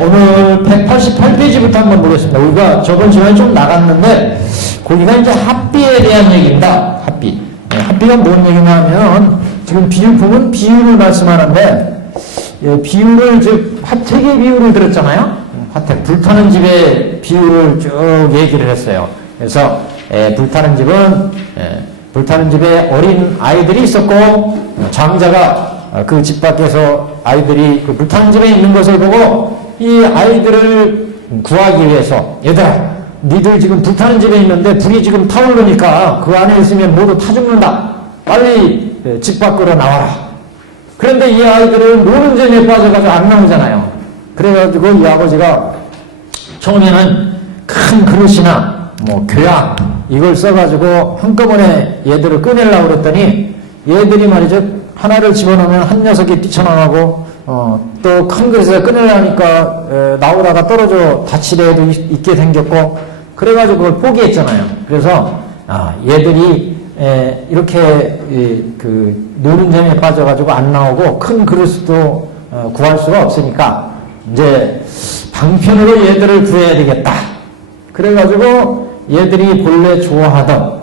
오늘 188페이지부터 한번 보겠습니다. 우리가 저번 시간에 좀 나갔는데 거기가 이제 합비에 대한 얘기입니다. 합비. 합비가 뭔 얘기냐 하면 지금 비유 부분 비유를 말씀하는데 비유를 즉 화택의 비유를 들었잖아요. 화택 불타는 집의 비유를 쭉 얘기를 했어요. 그래서 불타는 집에 어린 아이들이 있었고 장자가 그 집 밖에서 아이들이 그 불타는 집에 있는 것을 보고 이 아이들을 구하기 위해서 얘들아 니들 지금 불타는 집에 있는데 불이 지금 타오르니까 그 안에 있으면 모두 타 죽는다. 빨리 집 밖으로 나와라. 그런데 이 아이들은 노는 재미에 빠져가지고 안 나오잖아요. 그래가지고 이 아버지가 처음에는 큰 그릇이나 뭐 교약 이걸 써가지고 한꺼번에 얘들을 꺼내려고 그랬더니 얘들이 말이죠 하나를 집어넣으면 한 녀석이 뛰쳐나가고 또 큰 그릇에서 꺼내려니까 나오다가 떨어져 다칠 애도 있게 생겼고 그래가지고 그걸 포기했잖아요. 그래서 얘들이 이렇게 그 노는 재미에 빠져가지고 안 나오고 큰 그릇도 구할 수가 없으니까 이제 방편으로 얘들을 구해야 되겠다. 그래가지고 얘들이 본래 좋아하던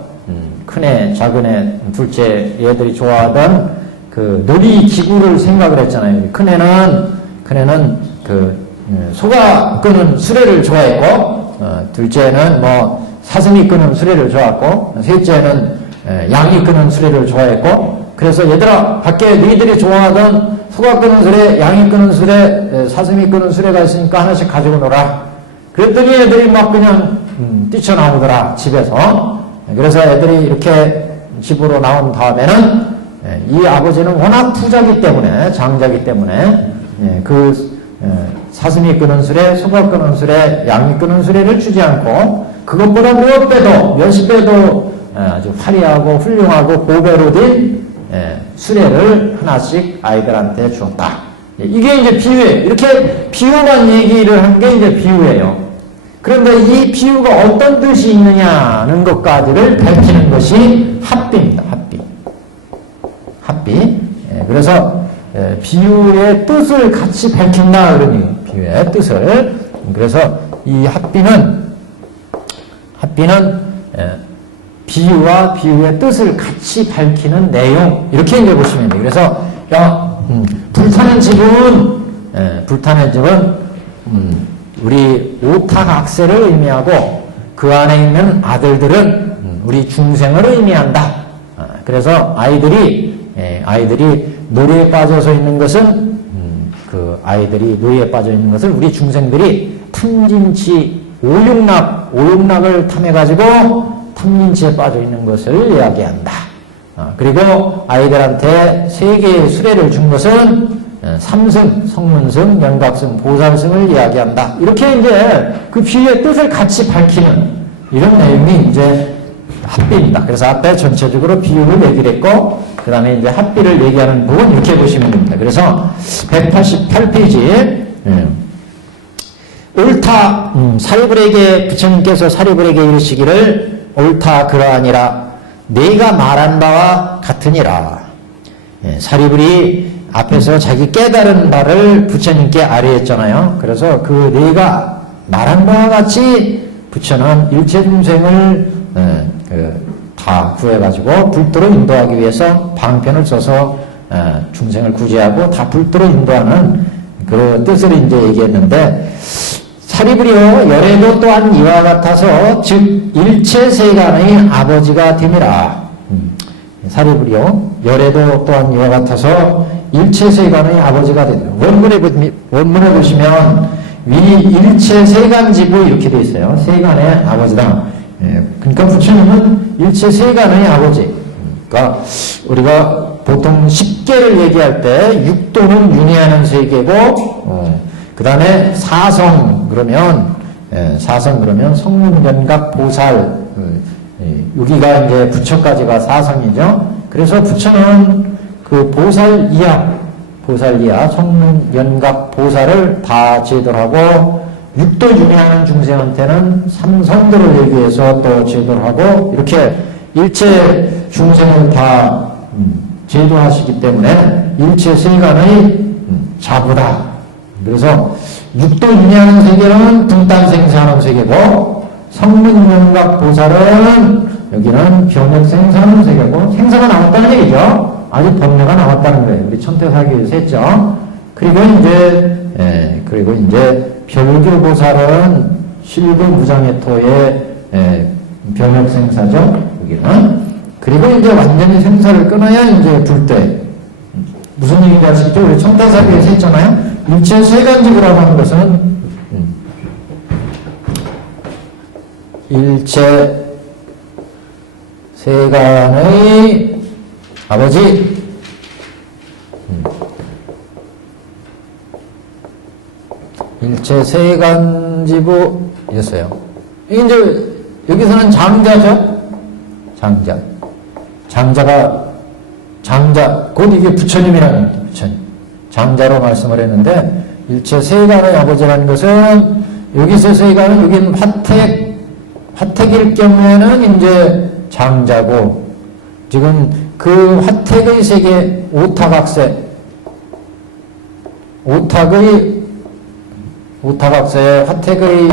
큰애, 작은애, 둘째 얘들이 좋아하던 그 놀이기구를 생각을 했잖아요. 큰애는 그 소가 끄는 수레를 좋아했고 둘째는 뭐 사슴이 끄는 수레를 좋아했고 셋째는 양이 끄는 수레를 좋아했고 그래서 얘들아 밖에 너희들이 좋아하던 소가 끄는 수레, 양이 끄는 수레, 사슴이 끄는 수레가 있으니까 하나씩 가지고 놀아. 그랬더니 애들이 막 그냥 뛰쳐나오더라 집에서. 그래서 애들이 이렇게 집으로 나온 다음에는 이 아버지는 워낙 부자기 때문에 장자기 때문에 사슴이 끄는 수레, 소가 끄는 수레, 양이 끄는 수레를 주지 않고 그것보다 몇십 배도 아주 화려하고 훌륭하고 고배로 된 수레를 하나씩 아이들한테 주었다. 이게 이제 비유예요. 이렇게 비유만 얘기를 한 게 이제 비유예요. 그런데 이 비유가 어떤 뜻이 있느냐는 것까지를 밝히는 것이 합비입니다. 합비. 그래서 비유의 뜻을 같이 밝힌다 그러니 비유의 뜻을. 그래서 이 합비는 비유와 비유의 뜻을 같이 밝히는 내용 이렇게 이제 보시면 돼요. 그래서 불타는 집은 우리 오탁악세를 의미하고 그 안에 있는 아들들은 우리 중생을 의미한다. 그래서 아이들이 노래에 빠져서 있는 것은 그 아이들이 노래에 빠져 있는 것을 우리 중생들이 탐진치 오욕락을 탐해가지고 탐진치에 빠져 있는 것을 이야기한다. 그리고 아이들한테 세 개의 수레를 준 것은 삼승, 성문승, 연각승, 보살승을 이야기한다. 이렇게 이제 그 비유의 뜻을 같이 밝히는 이런 내용이 이제 합비입니다. 그래서 앞에 전체적으로 비유를 얘기를 했고, 그 다음에 이제 합비를 얘기하는 부분 이렇게 보시면 됩니다. 그래서 188페이지에 옳다, 사리불에게 부처님께서 사리불에게 이르시기를 옳다 그러하니라 내가 말한 바와 같으니라. 사리불이 앞에서 자기 깨달은 바를 부처님께 아뢰했잖아요. 그래서 그 내가 말한 바와 같이 부처는 일체 중생을 다 구해가지고 불도로 인도하기 위해서 방편을 써서 중생을 구제하고 다 불도로 인도하는 그 뜻을 이제 얘기했는데 사리불이요 열애도 또한 이와 같아서 즉 일체 세간의 아버지가 됨이라. 사리불이요 열애도 또한 이와 같아서 일체 세간의 아버지가 된다. 원문에 보시면 위 일체 세간지부 이렇게 되어 있어요. 세간의 아버지다. 그러니까 부처님은 일체 세간의 아버지. 그러니까 우리가 보통 10개를 얘기할 때 육도는 윤회하는 세계고 그 다음에 사성 그러면 성문연각 보살 여기가 이제 부처까지가 사성이죠. 그래서 부처는 그 보살 이하 성문연각 보살을 다 제도를 하고 육도 윤회하는 중생한테는 삼성들을 얘기해서 또 제도를 하고 이렇게 일체 중생을 다 제도하시기 때문에 일체 세간의 자부다. 그래서 육도 윤회하는 세계는 분단 생사하는 세계고, 성문연각 보살은 여기는 변혁 생사하는 세계고, 생사가 나왔다는 얘기죠. 아직 법례가 나왔다는 거예요. 우리 천태사기에서 했죠. 그리고 이제 별교 보살은 실부 무장해토의 변혁 생사죠. 여기는. 그리고 이제 완전히 생사를 끊어야 이제 불대. 무슨 얘기인지 아시죠? 우리 천태사기에서 했잖아요. 일체 세간지구라고 하는 것은 일체 세간의 아버지, 일체 세간지부였어요. 이제 여기서는 장자죠. 장자, 곧 이게 부처님이라는 부처님. 장자로 말씀을 했는데, 일체 세간의 아버지라는 것은, 여기서 세간은, 여기는 화택일 경우에는 이제 장자고, 지금 그 화택의 세계, 오타각세, 오타각세의 화택의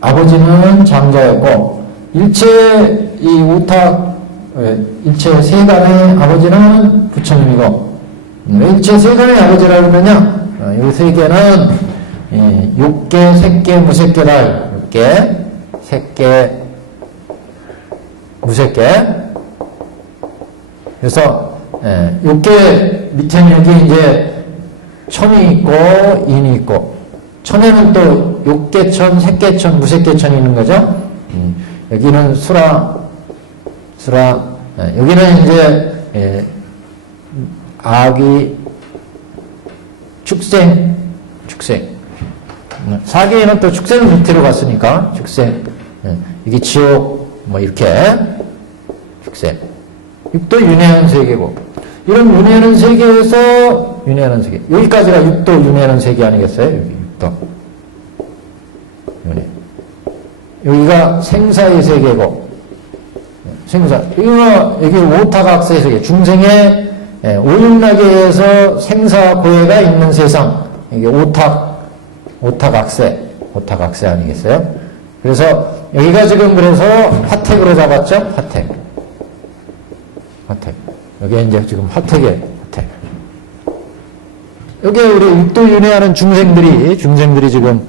아버지는 장자였고, 일체 세간의 아버지는 부처님이고, 왜 일체 세간의 아버지라고 그러냐? 이 세계는 육계, 색계, 무색계다. 육계, 색계, 무색계. 그래서 육계 밑에는 여기 이제 천이 있고 인이 있고, 천에는 또 육계천, 색계천, 무색계천이 있는 거죠. 여기는 수라, 여기는 이제 아기, 축생. 사계에는 또 축생을 밑으로 갔으니까 축생. 이게 지옥, 뭐 이렇게 축생. 육도 윤회하는 세계고, 이런 윤회하는 세계에서 윤회하는 세계, 여기까지가 육도 윤회하는 세계 아니겠어요? 여기 육도 윤회. 여기가 생사의 세계고, 생사. 여기 오타각세의 세계, 중생의 오육나계에서 생사 고해가 있는 세상. 이게 오타각세 아니겠어요? 그래서 여기가 지금 그래서 화택으로 잡았죠? 화택. 여기 이제 지금 화택. 여기 우리 육도 윤회하는 중생들이 지금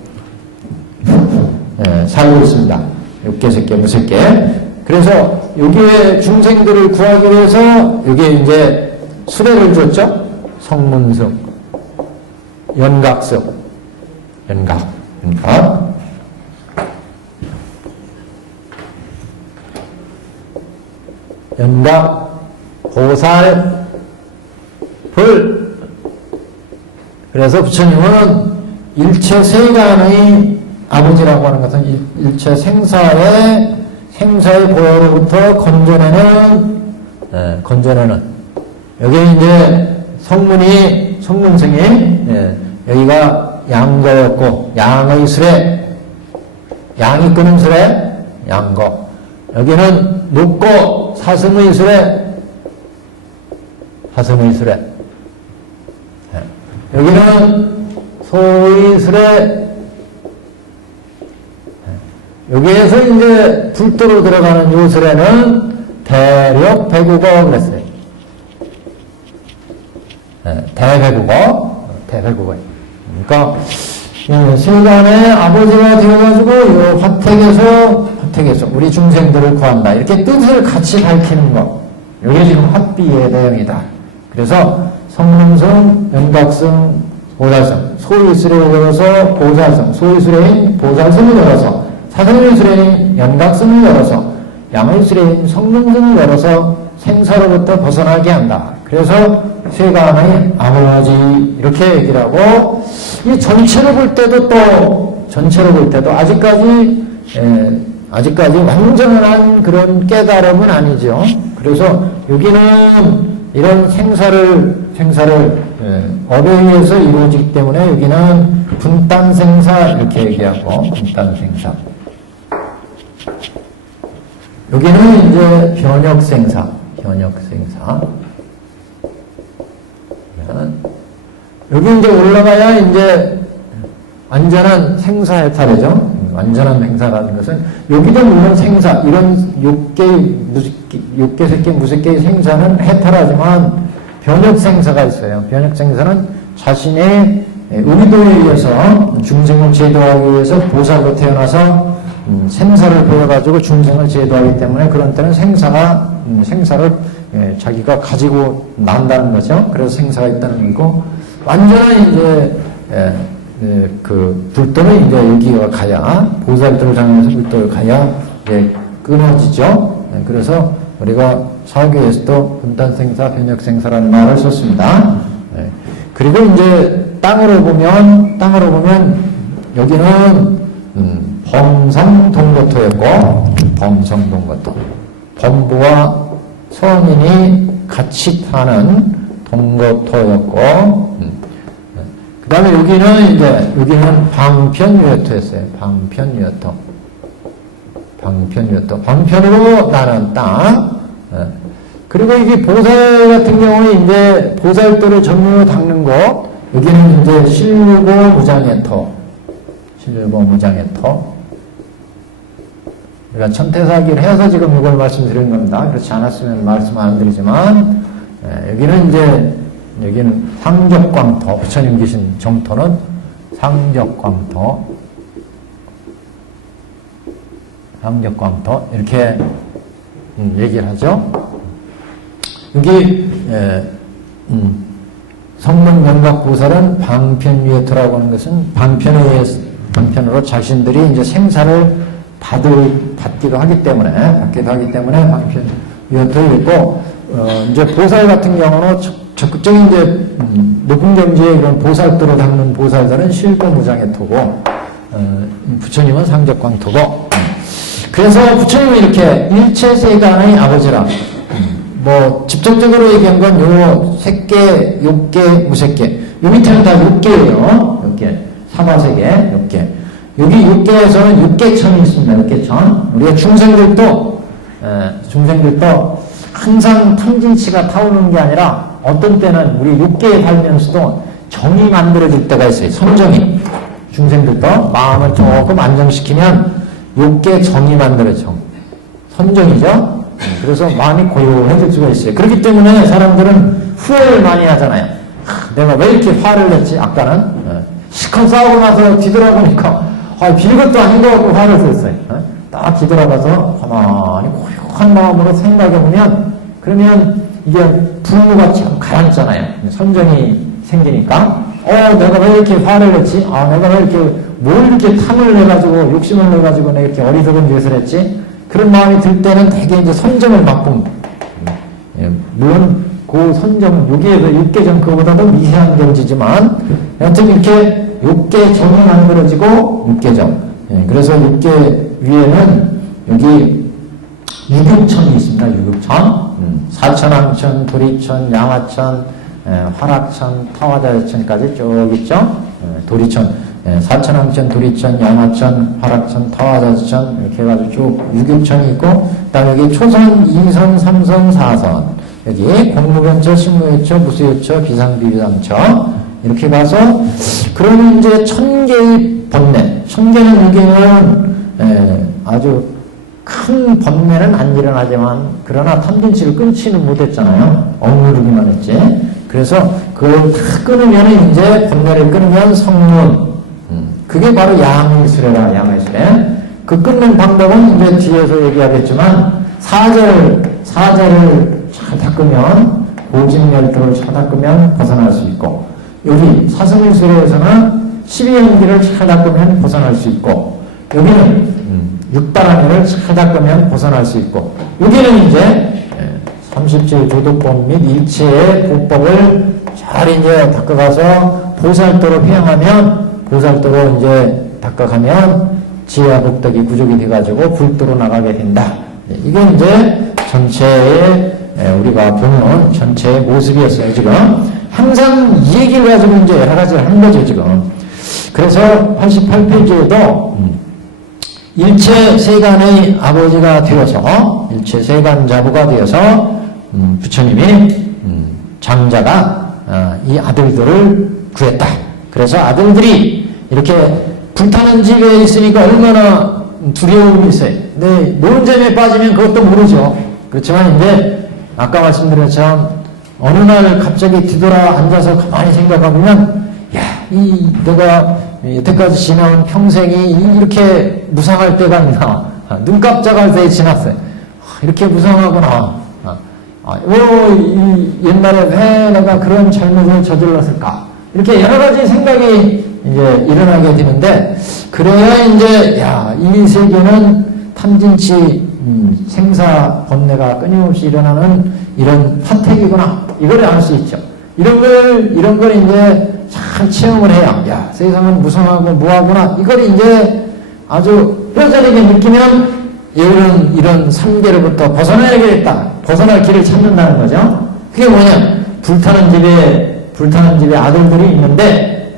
살고 있습니다. 육계, 색계, 무색계. 그래서 여기에 중생들을 구하기 위해서 여기에 이제 수레를 줬죠. 성문승, 연각, 보살, 불. 그래서 부처님은 일체 세간의 아버지라고 하는 것은 일체 생사의 고요로부터 건져내는 여기 이제 성문승이 여기가 양거였고, 양의 수레, 양이 끄는 수레, 양거. 여기는 높고 사슴의 수레. 여기는 소의 수레. 여기에서 이제 불도로 들어가는 요 수레는 대력 배구거 그랬어요. 대배구거. 그러니까 세간의 아버지가 되어가지고 요 화택에서 우리 중생들을 구한다. 이렇게 뜻을 같이 밝히는 거. 이게 지금 합비의 내용이다. 그래서 성문승, 연각승, 보살승, 소위수레를 열어서 보살승, 소위수레인 보살승을 열어서, 사성의 수레인 연각승을 열어서, 양의 수레인 성문승을 열어서 생사로부터 벗어나게 한다. 그래서 세간의 아버지 이렇게 얘기를 하고, 이 전체로 볼 때도 아직까지 완전한 그런 깨달음은 아니죠. 그래서 여기는 이런 생사를 업에 의해서 이루어지기 때문에 여기는 분단생사 이렇게 얘기하고, 분단생사. 여기는 이제 변혁생사. 여기 이제 올라가야 이제 완전한 생사해탈이죠. 완전한 생사라는 것은 여기도 물론 생사, 이런 육계, 색계, 무색계의 생사는 해탈하지만 변혁생사가 있어요. 변혁생사는 자신의 의도에 의해서 중생을 제도하기 위해서 보살로 태어나서 생사를 보여가지고 중생을 제도하기 때문에 그런 때는 생사를 자기가 가지고 난다는 거죠. 그래서 생사가 있다는 거고, 완전한 이제 그 불도는 이제 여기가 가야, 보살도를 장면에서 불도를 가야 끊어지죠. 그래서 우리가 사후기에서도 분단생사, 변혁생사라는 말을 썼습니다. 그리고 이제 땅으로 보면 여기는 범성동거토였고, 범성동거토, 범부와 성인이 같이 타는 동거토였고, 그 다음에 여기는 방편유효토였어요. 방편유효토. 방편으로 나는 땅. 그리고 이게 보살 같은 경우는 이제 보살도를 전문으로 닦는 것, 여기는 이제 실고 무장해토. 우리가 천태사기를 해서 지금 이걸 말씀드리는 겁니다. 그렇지 않았으면 말씀 안 드리지만, 여기는 상적광토, 부처님 계신 정토는 상적광토, 이렇게 얘기를 하죠. 여기 성문명각보살은 방편유효토라고 하는 것은 방편으로 자신들이 이제 생사를 받기도 하기 때문에 방편유효토에 있고, 이제 보살 같은 경우는 적극적인 이제 높은 경지에 이런 보살도를 닦는 보살들은 실고무장의 토고, 부처님은 상적광토고, 그래서 부처님은 이렇게 일체세간의 아버지라, 뭐 집중적으로 얘기한 건 요 색계, 욕계, 무색계, 요 밑에는 다 육계예요. 육계, 사바세계, 육계. 여기 육계에서는 육계천이 있습니다. 육계천. 우리가 중생들도 항상 탐진치가 타오르는 게 아니라 어떤 때는 우리 육계에 살면서도 정이 만들어질 때가 있어요. 선정이. 중생들도 마음을 조금 안정시키면 육계 정이 만들어져. 선정이죠. 그래서 마음이 고요해질 수가 있어요. 그렇기 때문에 사람들은 후회를 많이 하잖아요. 내가 왜 이렇게 화를 냈지? 아까는 시커 싸우고 나서 뒤돌아보니까 별것도 아닌 것 같고 화를 냈어요. 딱 뒤돌아봐서 가만히 고요한 마음으로 생각해보면, 그러면 이게 분노가 참 가라앉잖아요. 선정이 생기니까 내가 왜 이렇게 화를 냈지? 내가 왜 이렇게 뭘 이렇게 탐을 내가지고 욕심을 내가지고 내가 이렇게 어리석은 짓을 했지? 그런 마음이 들 때는 되게 이제 선정을 맛봅니다. 물론 그 선정은 여기에서 육계정 그거보다도 미세한 경지지만 여튼 이렇게 육계정이 만들어지고 육계정. 그래서 육계 위에는 여기 유격천이 있습니다. 유격천. 사천왕천, 도리천, 양화천, 화락천, 타화자천까지 쭉 있죠. 도리천. 사천왕천, 도리천, 양화천, 화락천, 타화자천 이렇게 해가지고 쭉 유격천이 있고, 그 다음에 여기 초선, 2선, 3선, 4선, 여기 공무변처, 식무유처, 무수유처, 비상비비상처 이렇게 가서, 그러면 이제 1000개의 번뇌, 1000개는 여기는 아주 큰 번뇌는 안 일어나지만, 그러나 탐진치를 끊지는 못했잖아요. 억누르기만 했지. 그래서 그걸 다 끊으면 이제 번뇌를 끊으면 성문, 그게 바로 양의수레라, 양의수레. 그 끊는 방법은 이제 뒤에서 얘기하겠지만, 사제를 잘 닦으면, 고집열도를 잘 닦으면 벗어날 수 있고, 여기 사성의수레에서는 12연기를 잘 닦으면 벗어날 수 있고, 여기는 육바라밀을 잘 닦으면 벗어날 수 있고, 여기는 이제 37 조도법 및 일체의 보법을 잘 이제 닦아가서 보살도로 휘양하면, 보살도로 이제 닦아가면 지혜와 복덕이 구족이 돼가지고 불도로 나가게 된다. 이게 이제 전체의 우리가 보는 전체의 모습이었어요. 지금 항상 이 얘기를 가지고 이제 여러 가지를 하는 거죠. 지금. 그래서 88페이지에도 일체 세간의 아버지가 되어서, 일체 세간 자부가 되어서 부처님이 장자가 이 아들들을 구했다. 그래서 아들들이 이렇게 불타는 집에 있으니까 얼마나 두려움이 있어요. 근데 노른잠에 빠지면 그것도 모르죠. 그렇지만 이제 아까 말씀드린 것처럼 어느 날 갑자기 뒤돌아 앉아서 가만히 생각해보면 내가 여태까지 지나온 평생이 이렇게 무상할 때가 있나. 눈 깜짝할 때 지났어요. 이렇게 무상하구나. 옛날에 왜 내가 그런 잘못을 저질렀을까. 이렇게 여러 가지 생각이 이제 일어나게 되는데, 그래야 이제, 이 세계는 탐진치, 생사, 번뇌가 끊임없이 일어나는 이런 화택이구나. 이걸 알 수 있죠. 이런 걸 이제 잘 체험을 해야, 세상은 무성하고 무하구나. 이걸 이제 아주 뼈저리게 느끼면 이런 삼계로부터 벗어나야겠다. 벗어날 길을 찾는다는 거죠. 그게 뭐냐? 불타는 집에 아들들이 있는데,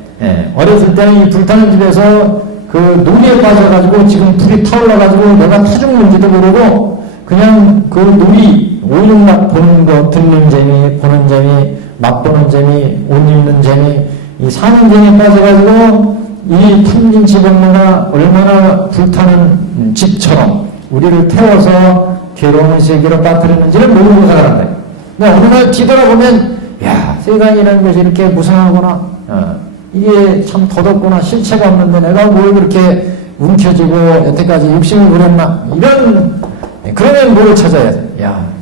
어렸을 때는 이 불타는 집에서 그 놀이에 빠져가지고 지금 불이 타올라가지고 내가 타 죽는지도 모르고 그냥 그 놀이, 오육맛 보는 거, 듣는 재미, 보는 재미, 맛보는 재미, 옷 입는 재미, 이 사는 재미에 빠져가지고 이 탐진치 번뇌가 얼마나 불타는 집처럼 우리를 태워서 괴로운 세계로 빠뜨리는지를 모르고 살아간다. 근데 어느 날 뒤돌아보면, 세상이라는 것이 이렇게 무상하구나. 이게 참 덧없구나. 실체가 없는데 내가 뭘 그렇게 움켜쥐고 여태까지 욕심을 부렸나. 그러면 뭐를 찾아야 돼?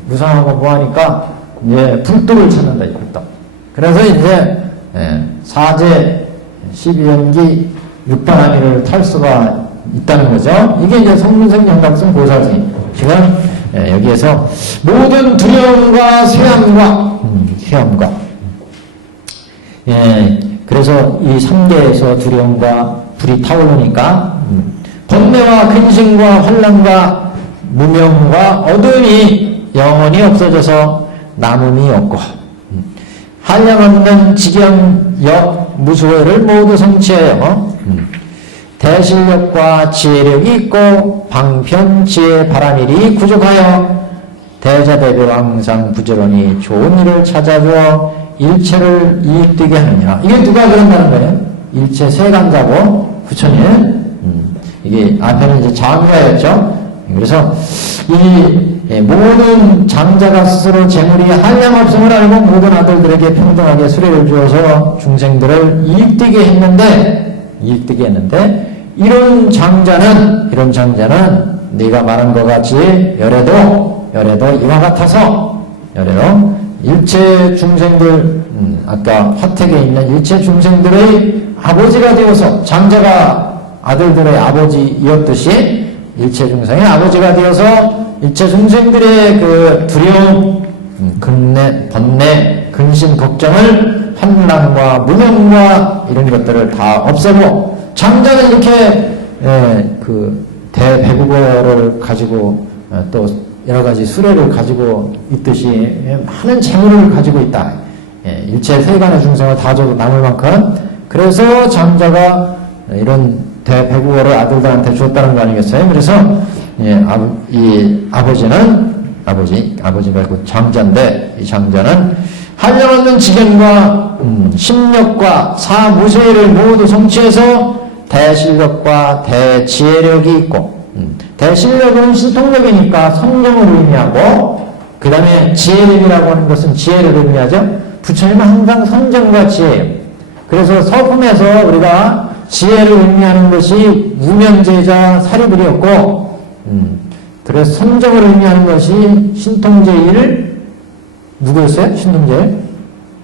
무상하고 뭐하니까 이제 불도를 찾는다, 이 불도. 그래서 이제, 사제, 12연기, 육반하미를 탈 수가 있다는 거죠. 이게 이제 성문생 영각성 보살이 지금 여기에서 모든 두려움과 쇠함과 그래서 이 3계에서 두려움과 불이 타오르니까 번뇌와 근심과 환란과 무명과 어둠이 영원히 없어져서 남음이 없고 한량없는 지경 역 무소회를 모두 성취하여 대실력과 지혜력이 있고 방편 지혜 바람일이 구족하여 대자대비로 항상 부지런히 좋은 일을 찾아주어 일체를 이익되게 하느니라. 이게 누가 그런다는 거예요? 일체 세간자고 부처님. 이게 앞에는 이제 장가였죠. 그래서 이 모든 장자가 스스로 재물이 한량없음을 알고 모든 아들들에게 평등하게 수레를 주어서 중생들을 이익되게 했는데 이런 장자는 네가 말한 것 같이 열애도 이와 같아서 일체 중생들 아까 화택에 있는 일체 중생들의 아버지가 되어서 장자가 아들들의 아버지였듯이 일체 중생의 아버지가 되어서 일체 중생들의 그 두려움, 번뇌, 근심, 걱정을 환난과 무명과 이런 것들을 다 없애고 장자는 이렇게 그 대배국어를 가지고 또 여러 가지 수레를 가지고 있듯이 많은 재물을 가지고 있다. 일체 세간의 중생을 다 줘도 남을 만큼. 그래서 장자가 이런 대배국어를 아들들한테 줬다는 거 아니겠어요? 그래서 이 아버지가 그 장자인데 이 장자는 한량없는 지경과 심력과 사무소의를 모두 성취해서 대실력과 대지혜력이 있고 대실력은 신통력이니까 성령을 의미하고 그 다음에 지혜력이라고 하는 것은 지혜를 의미하죠. 부처님은 항상 선정과 지혜예요. 그래서 서품에서 우리가 지혜를 의미하는 것이 무면제자 사리불이었고 그래서 선정을 의미하는 것이 신통제일 누구였어요? 신통제일?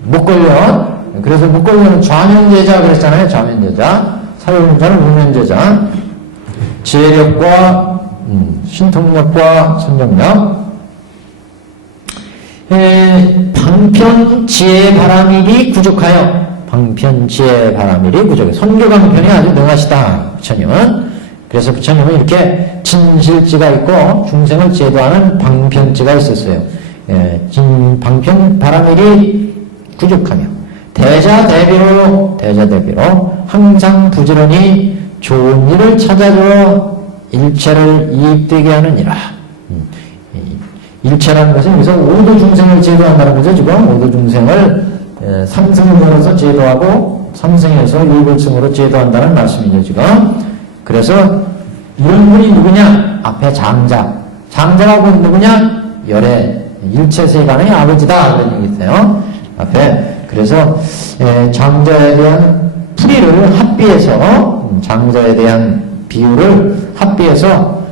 목걸련. 그래서 목걸련은 좌면제자 그랬잖아요. 좌면제자. 사리불자는 무면제자. 지혜력과 신통력과 선정력. 방편 지혜 바람일이 부족하여 방편 지혜 바람일이 부족해. 선교 방편이 아주 능하시다. 부처님은. 그래서 부처님은 이렇게 진실지가 있고 중생을 제도하는 방편지가 있었어요. 방편 바람일이 부족하며 대자대비로 항상 부지런히 좋은 일을 찾아줘 일체를 이익되게 하느니라. 일체라는 것은 여기서 오도 중생을 제도한다는 거죠. 지금 오도 중생을 상승을 걸어서 제도하고 삼성에서 일불승으로 제도한다는 말씀이죠, 지금. 그래서 이런 분이 누구냐? 앞에 장자. 장자가 곧 누구냐? 열애, 일체세간의 아버지다. 그런 얘기 있어요. 앞에. 그래서 장자에 대한 풀이를 합비해서 장자에 대한 비유를 합비해서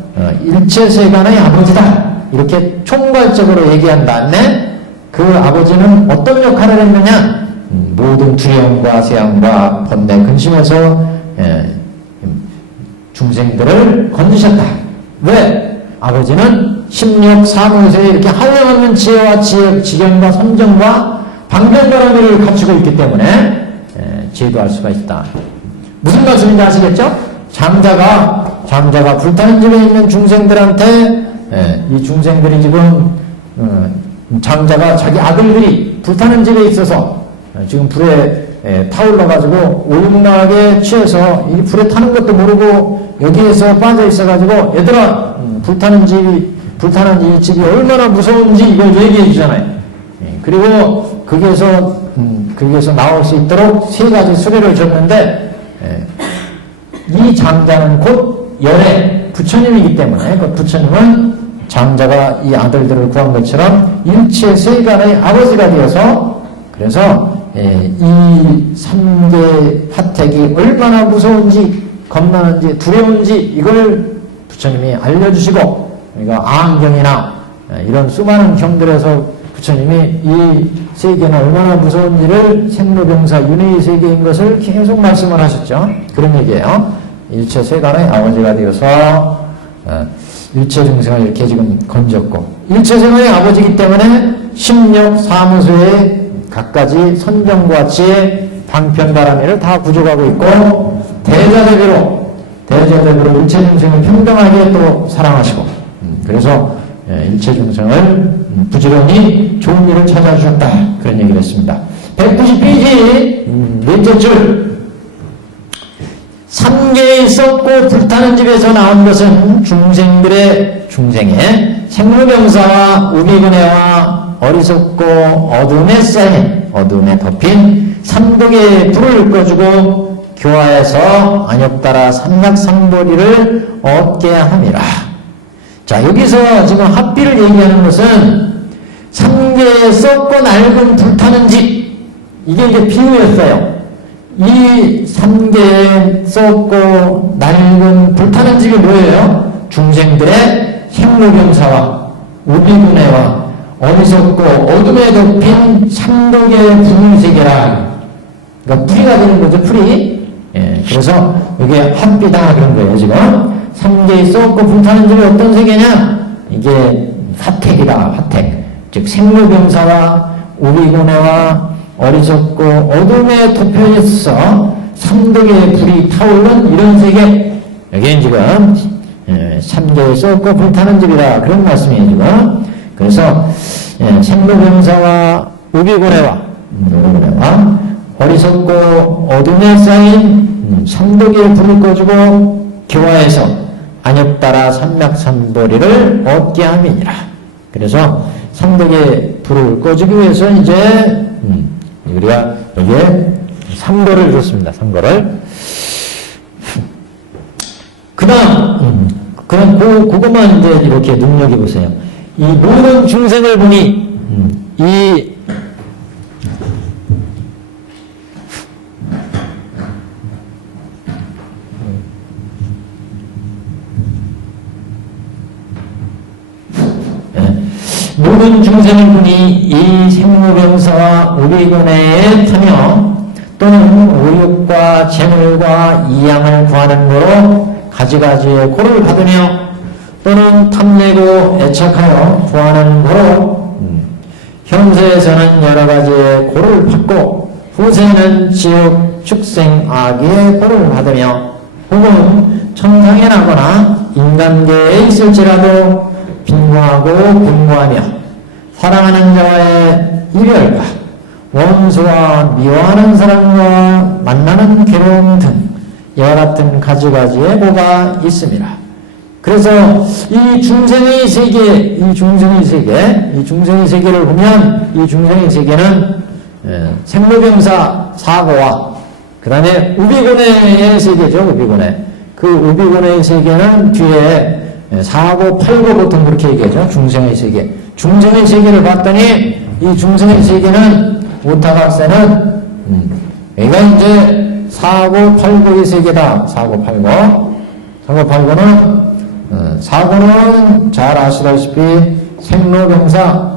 일체세간의 아버지다. 이렇게 총괄적으로 얘기한 다음에 그 아버지는 어떤 역할을 했느냐? 모든 두려움과 세함과 번뇌 근심에서 중생들을 건지셨다. 왜? 아버지는 심력 사무소에 이렇게 하염없는 지혜와 지경과 선정과 방변바라미를 갖추고 있기 때문에 제도할 수가 있다. 무슨 말씀인지 아시겠죠? 장자가 불타는 집에 있는 중생들한테 이 중생들이 지금 장자가 자기 아들들이 불타는 집에 있어서 지금 불에 타올라가지고 오용나게 취해서 이 불에 타는 것도 모르고 여기에서 빠져 있어가지고 얘들아 불타는 이 집이 얼마나 무서운지 이걸 얘기해 주잖아요. 그리고 거기에서 나올 수 있도록 세 가지 수레를 줬는데 이 장자는 곧 열애 부처님이기 때문에 그 부처님은 장자가 이 아들들을 구한 것처럼 일체 세간의 아버지가 되어서 그래서 이 삼계 화택이 얼마나 무서운지 겁나는지 두려운지 이걸 부처님이 알려주시고 그러니까 아한경이나 이런 수많은 경들에서 부처님이 이 세계는 얼마나 무서운지를 생로병사 윤회의 세계인 것을 계속 말씀을 하셨죠. 그런 얘기예요. 일체 세간의 아버지가 되어서 일체 중생을 이렇게 지금 건졌고 일체 세간의 아버지이기 때문에 심력 사무소에 갖가지 선정과 지혜 방편바라미를 다 구족하고 있고 대자대비로 일체 중생을 평등하게 또 사랑하시고 그래서 일체 중생을 부지런히 좋은 일을 찾아주셨다. 그런 얘기를 했습니다. 190페이지 넷째 줄 삼계에 있었고 불타는 집에서 나온 것은 중생의 생로병사와 우비근해와 어리석고 어둠에 쌓인 어둠에 덮인 삼독의 불을 꺼주고 교화해서 안욕따라 삼락삼보리를 얻게 함이라. 자, 여기서 지금 합비를 얘기하는 것은 삼계에 썩고 낡은 불타는 집, 이게 이제 비유였어요. 이 삼계에 썩고 낡은 불타는 집이 뭐예요? 중생들의 생로병사와 우비군해와 어리석고 어둠에 덮인 삼독의 불세계라. 그러니까 풀이가 되는 거죠, 풀이. 그래서 이게 합비다 그런 거예요, 지금. 삼계에 썩고 불타는 집이 어떤 세계냐? 이게 화택이다, 화택. 즉 생로병사와 우비군해와 어리석고 어둠에 덮여있어 삼독의 불이 타오른 이런 세계. 여기는 지금 삼계에 썩고 불타는 집이다 그런 말씀이에요, 지금. 그래서 생로병사와 우비군해와 어리석고 어둠에 쌓인 삼독의 불을 꺼주고 교화해서 안욕따라 삼락삼보리를 얻게 함이니라. 그래서 삼독의 불을 꺼주기 위해서 이제 우리가 여기에 삼보를 줬습니다. 삼보를. 그럼 그것만 이제 이렇게 눈여겨보세요. 이 모든 중생을 보니 이 모든 중생을 보니 이 생로병사와 우비군해에 타며 또는 오육과 재물과 이양을 구하는 거로 가지가지의 고를 받으며 또는 탐내고 애착하여 구하는 거로 현세에서는 여러 가지의 고를 받고 후세는 지옥 축생 악의 고를 받으며 혹은 천상에 나거나 인간계에 있을지라도 빈궁하고 분고하며 사랑하는 자와의 이별과 원수와 미워하는 사람과 만나는 괴로움 등 이와 같은 가지가지의 고가 있습니다. 그래서 이 중생의 세계를 보면 이 중생의 세계는 생로병사 사고와 그 다음에 우비고뇌의 세계죠. 우비고뇌. 그 우비고뇌의 세계는 뒤에 사고, 팔고 보통 그렇게 얘기하죠. 중생의 세계. 중생의 세계를 봤더니 이 중생의 세계는 오타각세는 얘가 이제 사고, 팔고의 세계다. 사고, 팔고. 사고, 팔고는 사고는 잘 아시다시피 생로병사.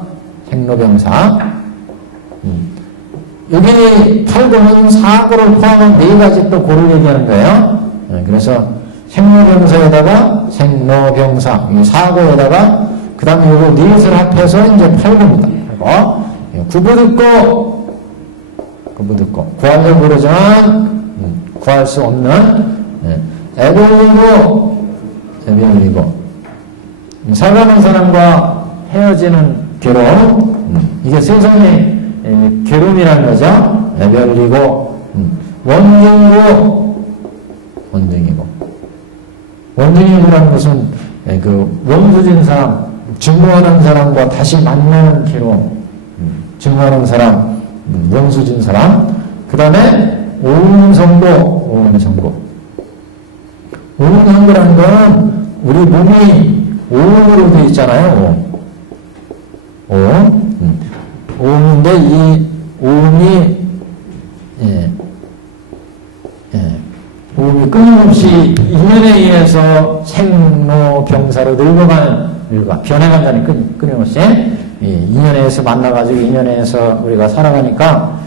여기 팔고는 사고를 포함한 네 가지 또 고를 얘기하는 거예요. 그래서 생로병사에다가 생로병사, 사고에다가 그 다음에 요거 넷을 합해서 이제 팔고입니다. 구부듣고 구하려고 그러지만 구할 수 없는 애걸리고 사랑하는 사람과 헤어지는 괴로움, 이게 세상의 괴로움이라는 거죠. 애별리고 원등이고라는 것은 그 원수진 사람, 증오하는 사람과 다시 만나는 괴로움, 증오하는 사람, 원수진 사람. 그 다음에 오음성고. 오음성고라는 건 우리 몸이 오음으로 되어 있잖아요. 오음인데 이 오음이 오음이 끊임없이 인연에 의해서 생로병사로 늙어가는 변해간다니 끊임없이 인연에 의해서 만나가지고 인연에 의해서 우리가 살아가니까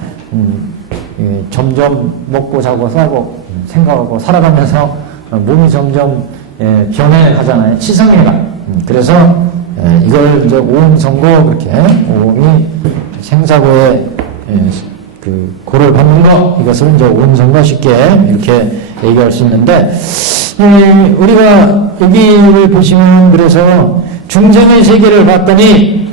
점점 먹고 자고 싸고 생각하고 살아가면서 몸이 점점 변해가잖아요. 치성해가. 그래서 이걸 이제 오음성고 그렇게 오음이 생사고의 그 고를 받는 거, 이것을 이제 오음성고 쉽게 이렇게 얘기할 수 있는데, 우리가 여기를 보시면 그래서 중생의 세계를 봤더니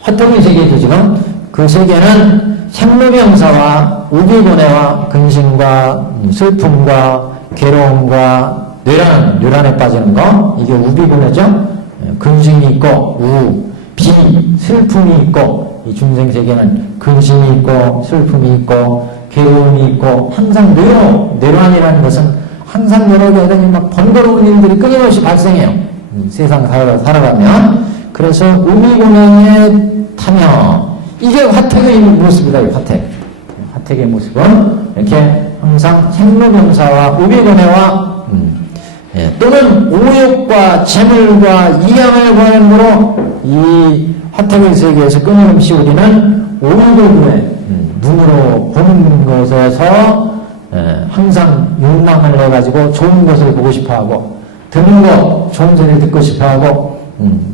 화통의 세계죠. 지금 그 세계는 생로병사와 우비고뇌와 근심과 슬픔과 괴로움과 뇌란에 빠지는 거, 이게 우비고뇌죠. 근심이 있고 비, 슬픔이 있고, 이 중생 세계는 근심이 있고 슬픔이 있고 괴로움이 있고 항상 뇌란이라는 것은 항상 여러 가지 막 번거로운 일들이 끊임없이 발생해요. 세상 살아가면. 그래서 우비고뇌에 타며, 이게 화택의 모습이다. 이 화택의 모습은 이렇게 항상 생로병사와 우비고뇌와 또는 오욕과 재물과 이양을 구하는 이 화택의 세계에서 끊임없이 우리는 오욕을 눈으로 보는 것에서 항상 욕망을 해가지고 좋은 것을 보고 싶어하고, 듣는 것 좋은 소리 듣고 싶어하고,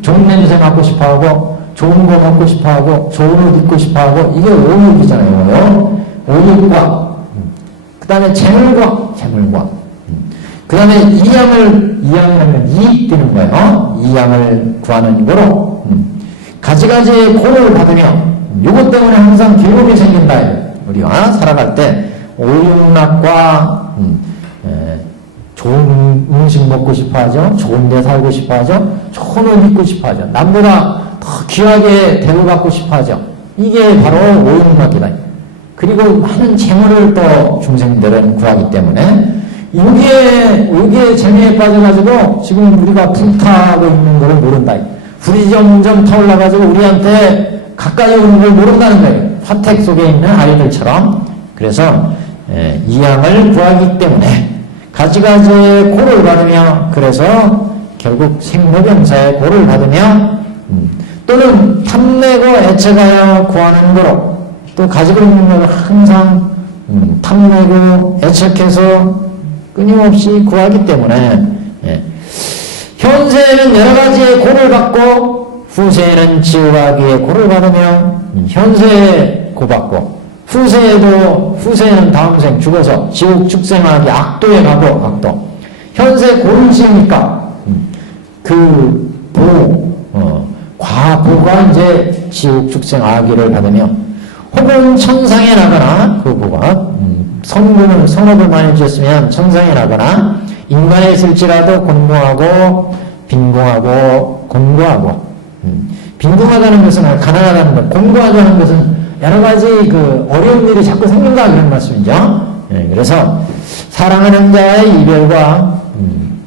좋은 냄새 맡고 싶어하고, 좋은 거 먹고 싶어하고, 좋은 옷 입고 싶어하고, 이게 오욕이잖아요. 오욕과 그 다음에 재물과 그 다음에 이양하면 이익 되는 거예요. 이양을 구하는 거로 가지가지의 고를 받으며, 요것 때문에 항상 괴로움이 생긴다. 우리가 살아갈 때 오욕락과 좋은 음식 먹고 싶어 하죠. 좋은 데 살고 싶어 하죠. 좋은 옷 입고 싶어 하죠. 남보다 더 귀하게 대우받고 싶어 하죠. 이게 바로 오욕락이다. 그리고 많은 재물을 또 중생들은 구하기 때문에 여기에 재미에 빠져가지고 지금 우리가 불타고 있는 걸 모른다. 불이 점점 타올라가지고 우리한테 가까이 오는 걸 모른다는 거예요. 화택 속에 있는 아이들처럼. 그래서 이양을 구하기 때문에 가지가지의 고를 받으며, 그래서 결국 생로병사의 고를 받으며 또는 탐내고 애착하여 구하는 거로, 또 가지고 있는 걸 항상 탐내고 애착해서 끊임없이 구하기 때문에 현세에는 여러 가지의 고를 받고 후세에는 지옥하기의 고를 받으며, 현세에 고받고 후세에는 다음 생 죽어서 지옥 축생하기 악도에 가고 악도. 현세 고를 지으니까 과보가 이제 지옥 축생 아기를 받으며, 혹은 천상에 나거나 그 보가 선업을 많이 주셨으면 천상에 나거나 인간에 있을지라도 곤고하고 빈궁하고 곤고하고, 빈궁하다는 것은 가난하다는 것, 곤고하다는 것은 여러 가지 그 어려운 일이 자꾸 생긴다 그런 말씀이죠. 그래서 사랑하는 자의 이별과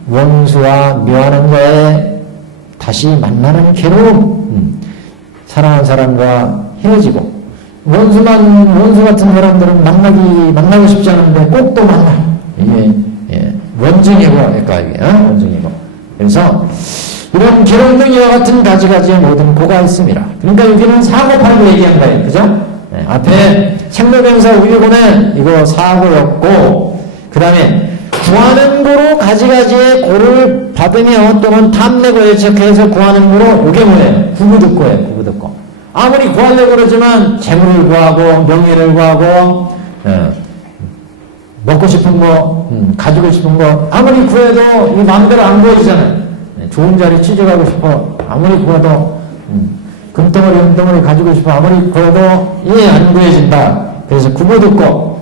원수와 미워하는 자의 다시 만나는 괴로움, 사랑하는 사람과 헤어지고 원수 같은 사람들은 만나고 싶지 않은데 꼭 또 만나. 이게 원증이고, 그러니까 이게 원증이고. 그래서 이런 괴로움 등 이와 같은 가지가지의 모든 고가 있습니다. 그러니까 여기는 사고팔고 얘기한 거예요. 그죠? 앞에 생로병사 우유고는 이거 사고였고, 그 다음에 구하는 고로 가지가지의 고를 받으며 또는 탐내고 애착해서 구하는 고로 이게 뭐예요? 구부듣고예요. 구부듣고. 아무리 구하려고 그러지만 재물을 구하고 명예를 구하고 먹고 싶은 거 가지고 싶은 거 아무리 구해도 이 마음대로 안 구해지잖아요. 좋은 자리 취직하고 싶어 아무리 구해도 금덩어리 은덩어리 가지고 싶어 아무리 구해도 안 구해진다. 그래서 구부듣고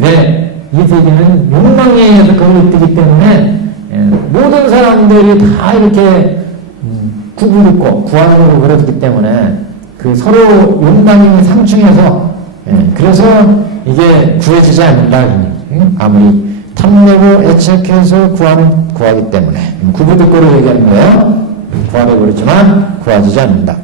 왜? 이 세계는 욕망에 의해서 거기 뜨기 때문에 모든 사람들이 다 이렇게 구부듣고 구하는 걸로 그러기 때문에 그 서로 욕망이 상충해서 그래서 이게 구해지지 않는다. 아무리 탐내고 애착해서 구하기 때문에 구부듣고를 얘기하는 거예요. 구하려고 그러지만 구하지지 않는다.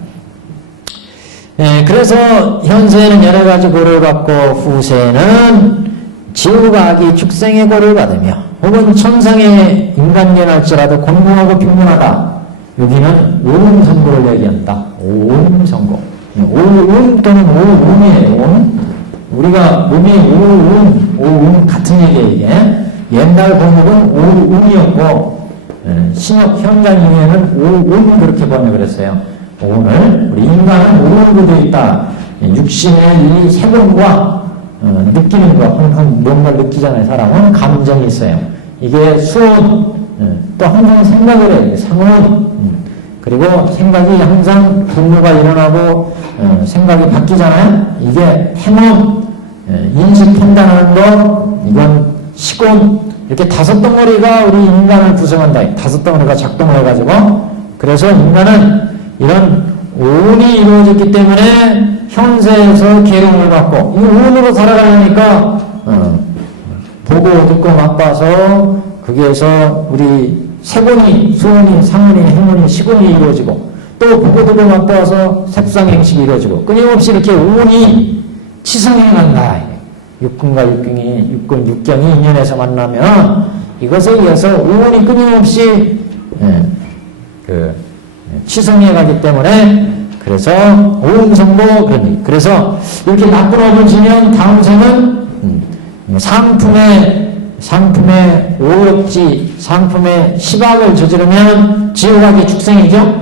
그래서 현세에는 여러 가지 고를 받고 후세에는 지옥과 악이 축생의 고를 받으며 혹은 천상의 인간계할지라도 공공하고 빈곤하다. 여기는 오음선고를 얘기한다. 오음선고. 오음 또는 오음이에요. 오음. 우리가 몸이 오음 같은 얘기예요. 이게. 옛날 번역은 오음이었고 신약 현장 이후에는 오음 그렇게 번역을 했어요. 오늘 우리 인간은 오음으로 되어 있다. 육신의 이 세본과 느끼는 거, 항상 뭔가를 느끼잖아요. 사람은 감정이 있어요. 이게 수온, 또 항상 생각을 해요. 상온, 그리고 생각이 항상 분노가 일어나고 생각이 바뀌잖아요. 이게 해몬, 인식 판단하는 거, 이건 시곤, 이렇게 다섯 덩어리가 우리 인간을 구성한다. 다섯 덩어리가 작동을 해가지고 그래서 인간은 이런 오온이 이루어졌기 때문에 현세에서 괴로움을 받고 이 오온으로 살아가려니까 보고 듣고 맛봐서 거기에서 우리 세본이 수온이 상온이 해몬이 시곤이 이루어지고 또 보고 듣고 맛봐서 색상행식이 이루어지고 끊임없이 이렇게 오온이 치성해 간다. 육근과 육경이 인연에서 만나면 이것에 의해서 오온이 끊임없이 치성해 가기 때문에 그래서 오음성고 그래서 이렇게 나쁜 업을 지면 다음 생은 상품의 오역지 상품의 시박을 저지르면 지옥악이 축생이죠.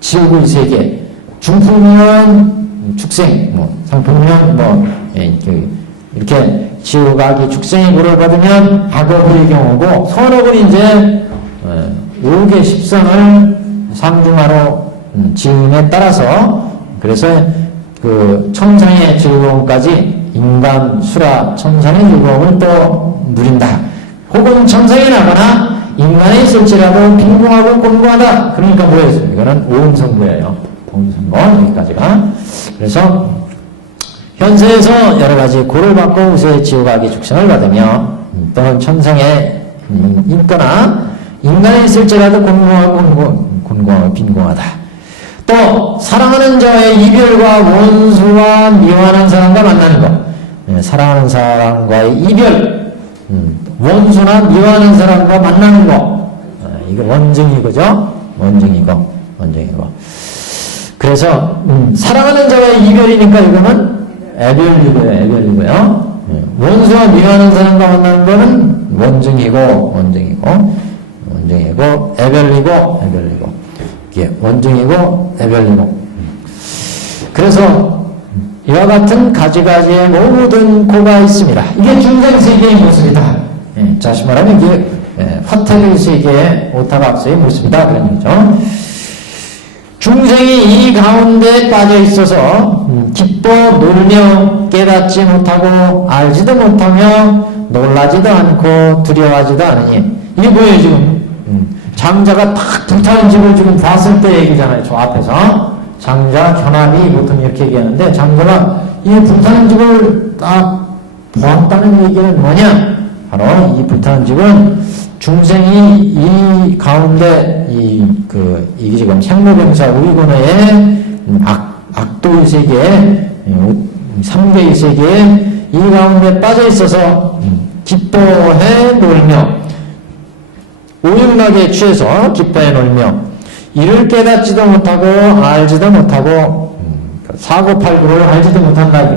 지옥의 세계 중품이면 축생 상품이면 이렇게 지옥악이 축생의 고를 받으면 악업의 경우고 선업은 이제 5개 십상을 상중하로 지음에 따라서 그래서 그 천상의 즐거움까지 인간, 수라, 천상의 즐거움을 또 누린다. 혹은 천상에 나거나 인간에 있을지라도 빈궁하고 곤고하다. 그러니까 뭐예요? 이거는 오음성고예요. 오음성고 여기까지가. 그래서 현세에서 여러 가지 고를 받고 후세의 지옥악이 축생을 받으며 또는 천상에 있거나 인간에 있을지라도 곤고하고 빈궁하다. 또 사랑하는 자의 이별과 원수와 미워하는 사람과 만나는 것. 사랑하는 사람과의 이별, 원수나 미워하는 사람과 만나는 것. 이거 원증이고죠. 원증이고. 그래서 사랑하는 자와의 이별이니까 이거는 애별이고요. 원수와 미워하는 사람과 만나는 거는 원증이고 애별이고 이게 원증이고 애별이고. 그래서 이와 같은 가지가지의 모든 고가 있습니다. 이게 중생세계의 모습이다. 다시 말하면 이게 화태의 세계의 오타박스의 모습이다. 그런 얘기죠. 중생이 이 가운데 빠져 있어서 기뻐 놀며 깨닫지 못하고 알지도 못하며 놀라지도 않고 두려워하지도 않으니. 이게 뭐예요 지금? 장자가 탁 불타는 집을 지금 봤을 때 얘기잖아요. 저 앞에서 장자 견합이 보통 이렇게 얘기하는데 장자가 이 불타는 집을 딱 보았다는 얘기는 뭐냐? 바로 이 불타는 집은 중생이 이 가운데 이게 지금 생로병사 우리군의 악도의 세계, 3계의 세계에 이 가운데 빠져 있어서 기뻐해 놀며 오용락에 취해서 기뻐해 놀며 이를 깨닫지도 못하고 알지도 못하고 사고팔구를 알지도 못한다.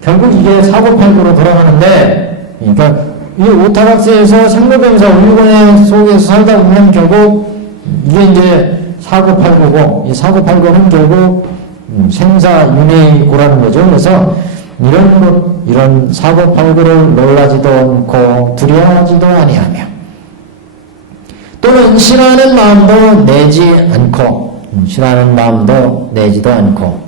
결국 이게 사고팔구로 돌아가는데, 그러니까 이 오타락세에서 생로병사 우리군의 속에서 살다 보면 결국 이게 이제 사고팔구고, 이 사고팔구는 결국 생사윤회고라는 거죠. 그래서 이런 사고팔구를 놀라지도 않고 두려워하지도 아니하며 또는 싫어하는 마음도 내지 않고 싫어하는 마음도 내지도 않고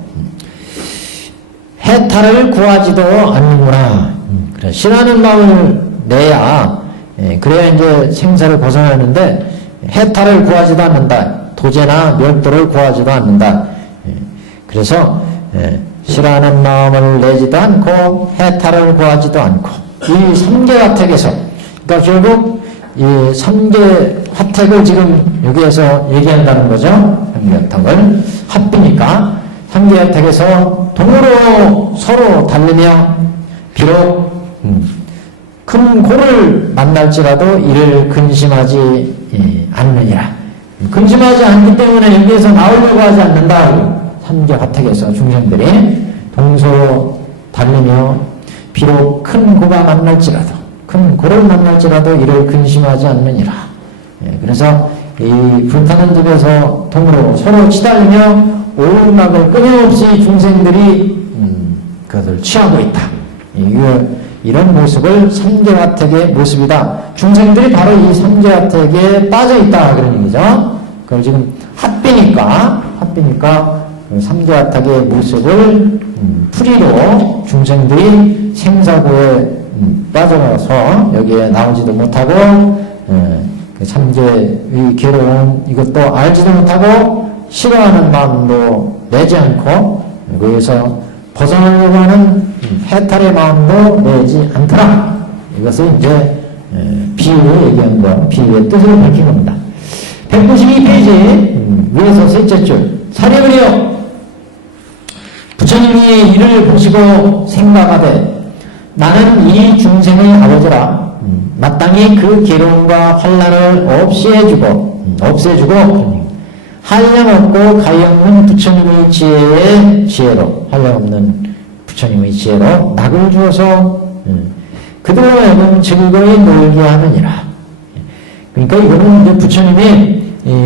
해탈을 구하지도 않는구나. 그래, 싫어하는 마음을 내야 그래야 이제 생사를 벗어나는데 해탈을 구하지도 않는다. 도제나 멸도를 구하지도 않는다. 그래서 싫어하는 마음을 내지도 않고 해탈을 구하지도 않고 이 삼계화택에서 그러니까 결국 이 삼계 화택을 지금 여기에서 얘기한다는 거죠. 삼계화택을 합비니까 삼계화택에서 동으로 서로 달리며 비록 큰 고를 만날지라도 이를 근심하지 않느니라. 근심하지 않기 때문에 여기에서 나오려고 하지 않는다. 삼계화택에서 중생들이 동서로 달리며 비록 큰 고가 만날지라도 큰 고를 만날지라도 이를 근심하지 않느니라. 그래서 이 불타는 집에서 동으로 서로 치달리며 오음락을 끊임없이 중생들이 그것을 취하고 있다. 이런 모습을 삼계화택의 모습이다. 중생들이 바로 이 삼계화택에 빠져 있다. 그런 얘기죠. 그럼 지금 합비니까 삼계화택의 모습을 풀이로 중생들이 생사고에 빠져나서 여기에 나오지도 못하고 그 삼계의 괴로움 이것도 알지도 못하고 싫어하는 마음도 내지 않고 거기에서 벗어나려고 하는 해탈의 마음도 내지 않더라. 이것을 이제 비유로 얘기한 거, 비유의 뜻을 밝힌 겁니다. 192페이지 위에서 셋째 줄 사례그리여 부처님이 이를 보시고 생각하되 나는 이 중생의 아버지라 마땅히 그 괴로움과 환난을 없애주고 한량없고 가형없는 부처님의 지혜로 한량없는 부처님의 지혜로 낙을 주어서 그들로 하여금 즐거이 놀게 하느니라. 그러니까 이거는 이제 부처님이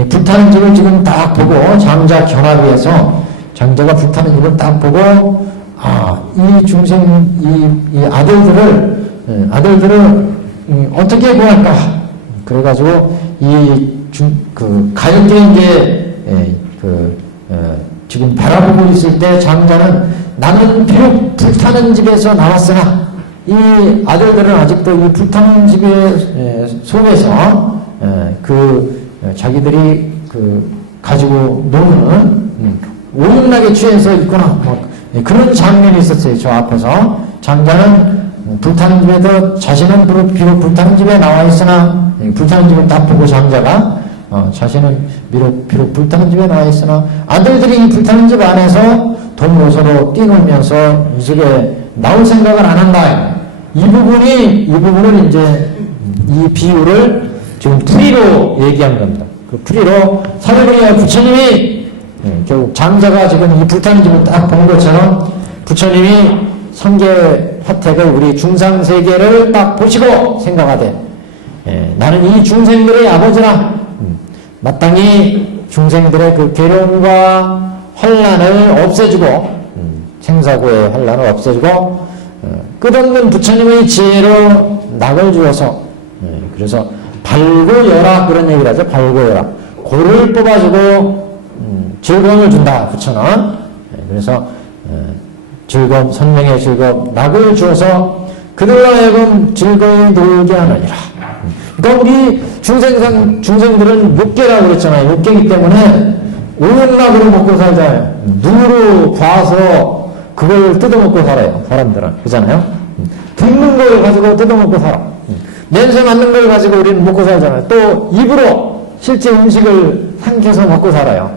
불타는 집을 지금 딱 보고 장자 견합위에서 장자가 불타는 집을 딱 보고 이 중생 이 아들들을 어떻게 구할까? 그래가지고 그 가연들이 이제 지금 바라보고 있을 때 장자는 나는 비록 불타는 집에서 나왔으나 이 아들들은 아직도 이 불타는 집의 속에서 자기들이 가지고 노는 오용락에 취해서 있구나. 그런 장면이 있었어요. 저 앞에서 장자는 불타는 집에도 자신은 비록 불타는 집에 나와 있으나 불타는 집을 딱 보고 장자가 자신은 비록 불타는 집에 나와 있으나 아들들이 불타는 집 안에서 동로서로 뛰놀면서 이 집에 나올 생각을 안 한다. 이 부분을 이제 이 비유를 지금 풀이로 얘기한 겁니다. 그 풀이로 사례그리여 부처님이 결국 장자가 지금 이 불타는 집을 딱 본 것처럼 부처님이 삼계화택을 우리 중상세계를 딱 보시고 생각하되 나는 이 중생들의 아버지라 마땅히 중생들의 그 괴로움과 환난을 없애주고 생사고의 환난을 없애주고 끝없는 부처님의 지혜로 낙을 주어서 그래서 발고여라 그런 얘기를 하죠. 발고여라 고를 뽑아주고 즐거움을 준다 부처는. 그래서 즐거움 선명의 즐거움 낙을 주어서 그들로 하여금 즐거이 놀게 하느니라. 그러니까 우리 중생들은 육계라고 그랬잖아요. 육계이기 때문에 오용락으로 먹고 살잖아요. 눈으로 봐서 그 그걸 뜯어먹고 살아요. 사람들은. 그잖아요? 듣는 걸 가지고 뜯어먹고 살아. 냄새 맡는 걸 가지고 우리는 먹고 살잖아요. 또 입으로 실제 음식을 삼켜서 먹고 살아요.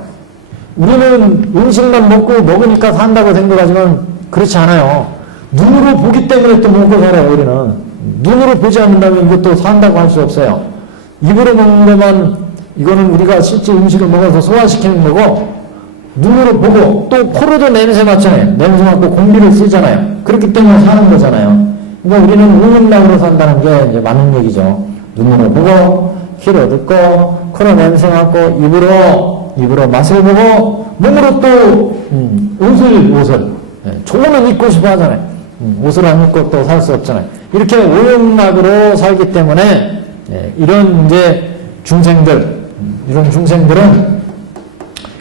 우리는 음식만 먹으니까 산다고 생각하지만 그렇지 않아요. 눈으로 보기 때문에 또 먹고 살아요. 우리는. 눈으로 보지 않는다면 이것도 산다고 할 수 없어요. 입으로 먹는 것만 이거는 우리가 실제 음식을 먹어서 소화시키는 거고, 눈으로 보고 또 코로도 냄새 맡잖아요. 냄새 맡고 공기를 쓰잖아요. 그렇기 때문에 사는 거잖아요. 그러니까 우리는 오음락으로 산다는 게 이제 맞는 얘기죠. 눈으로 보고, 귀로 듣고, 코로 냄새 맡고, 입으로 맛을 보고, 몸으로 또 옷을 좋은 옷 입고 싶어 하잖아요. 옷을 안 입고 또 살 수 없잖아요. 이렇게 오음락으로 살기 때문에 이런 이제 이런 중생들은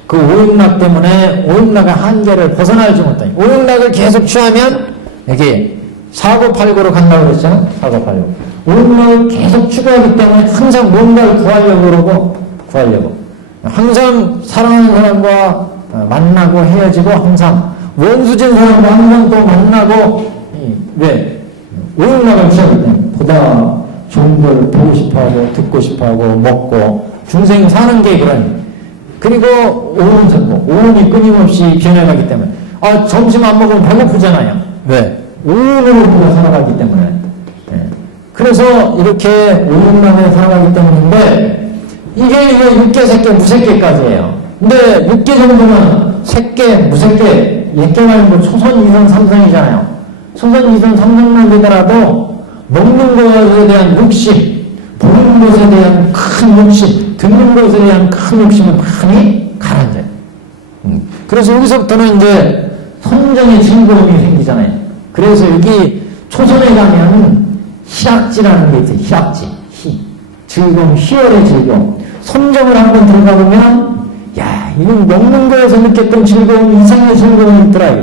그 오음락 때문에 오음락의 한계를 벗어나지 못하니, 오음락을 계속 취하면 여기 사고팔고로 간다고 그랬잖아요. 사고팔고. 오음락을 계속 추구하기 때문에 항상 뭔가를 구하려고. 항상 사랑하는 사람과 만나고 헤어지고, 항상 원수진 사람과 항상 또 만나고, 왜? 오음락을 취하기 때문에 보다 좋은 걸 보고 싶어하고 듣고 싶어하고 먹고, 중생이 사는 게 그러니. 그리고 오음이 끊임없이 변해가기 때문에, 점심 안 먹으면 배고프잖아요. 왜? 오음으로 우리가 살아가기 때문에. 그래서 이렇게 오음락에 살아가기 때문인데, 이게 6개, 새끼, 무새끼까지예요. 근데 6개 정도는 새끼, 무새끼, 옛개만 뭐 초선, 이선, 삼선이잖아요. 초선, 이선, 삼선만 되더라도 먹는 것에 대한 욕심, 보는 것에 대한 큰 욕심, 듣는 것에 대한 큰 욕심은 많이 가라앉아요. 그래서 여기서부터는 이제 선정의 즐거움이 생기잖아요. 그래서 여기 초선에 가면 희락지라는 게 있어요. 희락지. 즐거움, 희열의 즐거움. 선정을 한번 들어가 보면, 야, 이건 먹는 거에서 느꼈던 즐거움 이상의 즐거움이 있더라.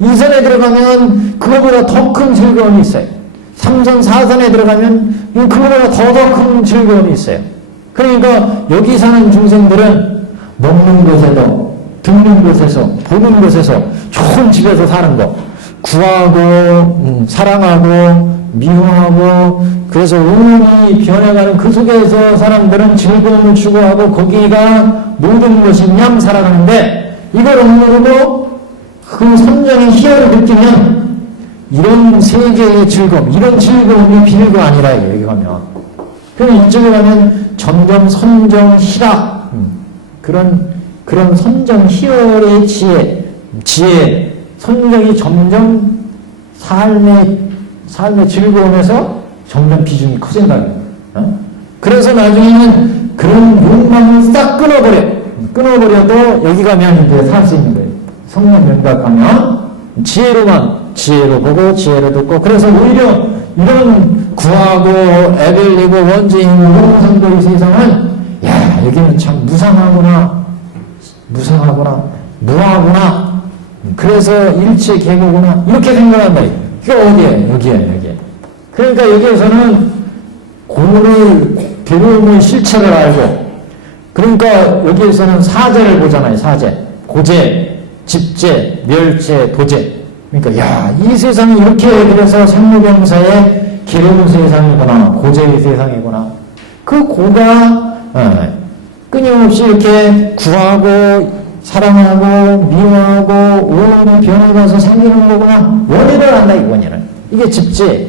이선에 들어가면 그거보다 더 큰 즐거움이 있어요. 3선, 4선에 들어가면 그거보다 더 큰 즐거움이 있어요. 그러니까 여기 사는 중생들은 먹는 곳에도, 듣는 곳에서, 보는 곳에서, 좋은 집에서 사는 거, 구하고, 사랑하고, 미워하고, 그래서 오음이 변해가는 그 속에서 사람들은 즐거움을 추구하고 거기가 모든 것이 냥 살아가는데, 이걸 억누르고 그 선정의 희열을 느끼면 이런 세계의 즐거움, 이런 즐거움이 비밀가 아니라 여기 가면. 그럼 이쪽에 가면 점점 선정 희락, 그런 선정 희열의 지혜, 선정이 점점 삶의 즐거움에서 점점 비중이 커진다. 그래서 나중에는 그런 욕망을 싹 끊어버려도 여기 가면 이제 살 수 있는 거예요. 성령 명각 가면 지혜로 보고 지혜로 듣고, 그래서 오히려 이런 구하고 애들리고 원죄인 우상도의 세상은, 야, 여기는 참 무상하구나, 무하구나, 그래서 일체 계고구나, 이렇게 생각한다. 이게 어디에? 여기에. 그러니까 여기에서는 괴로움의 실체를 알고, 그러니까 여기에서는 사제를 보잖아요. 사제, 고제, 집제, 멸제, 도제. 그러니까 야, 이 세상이 이렇게, 그래서 생로병사의 괴로운 세상이구나, 고제의 세상이구나. 그 고가 끊임없이 이렇게 구하고 사랑하고 미워하고 오음이 변해가서 생기는 거구나. 원인을 안다, 이 원인을. 이게 집제.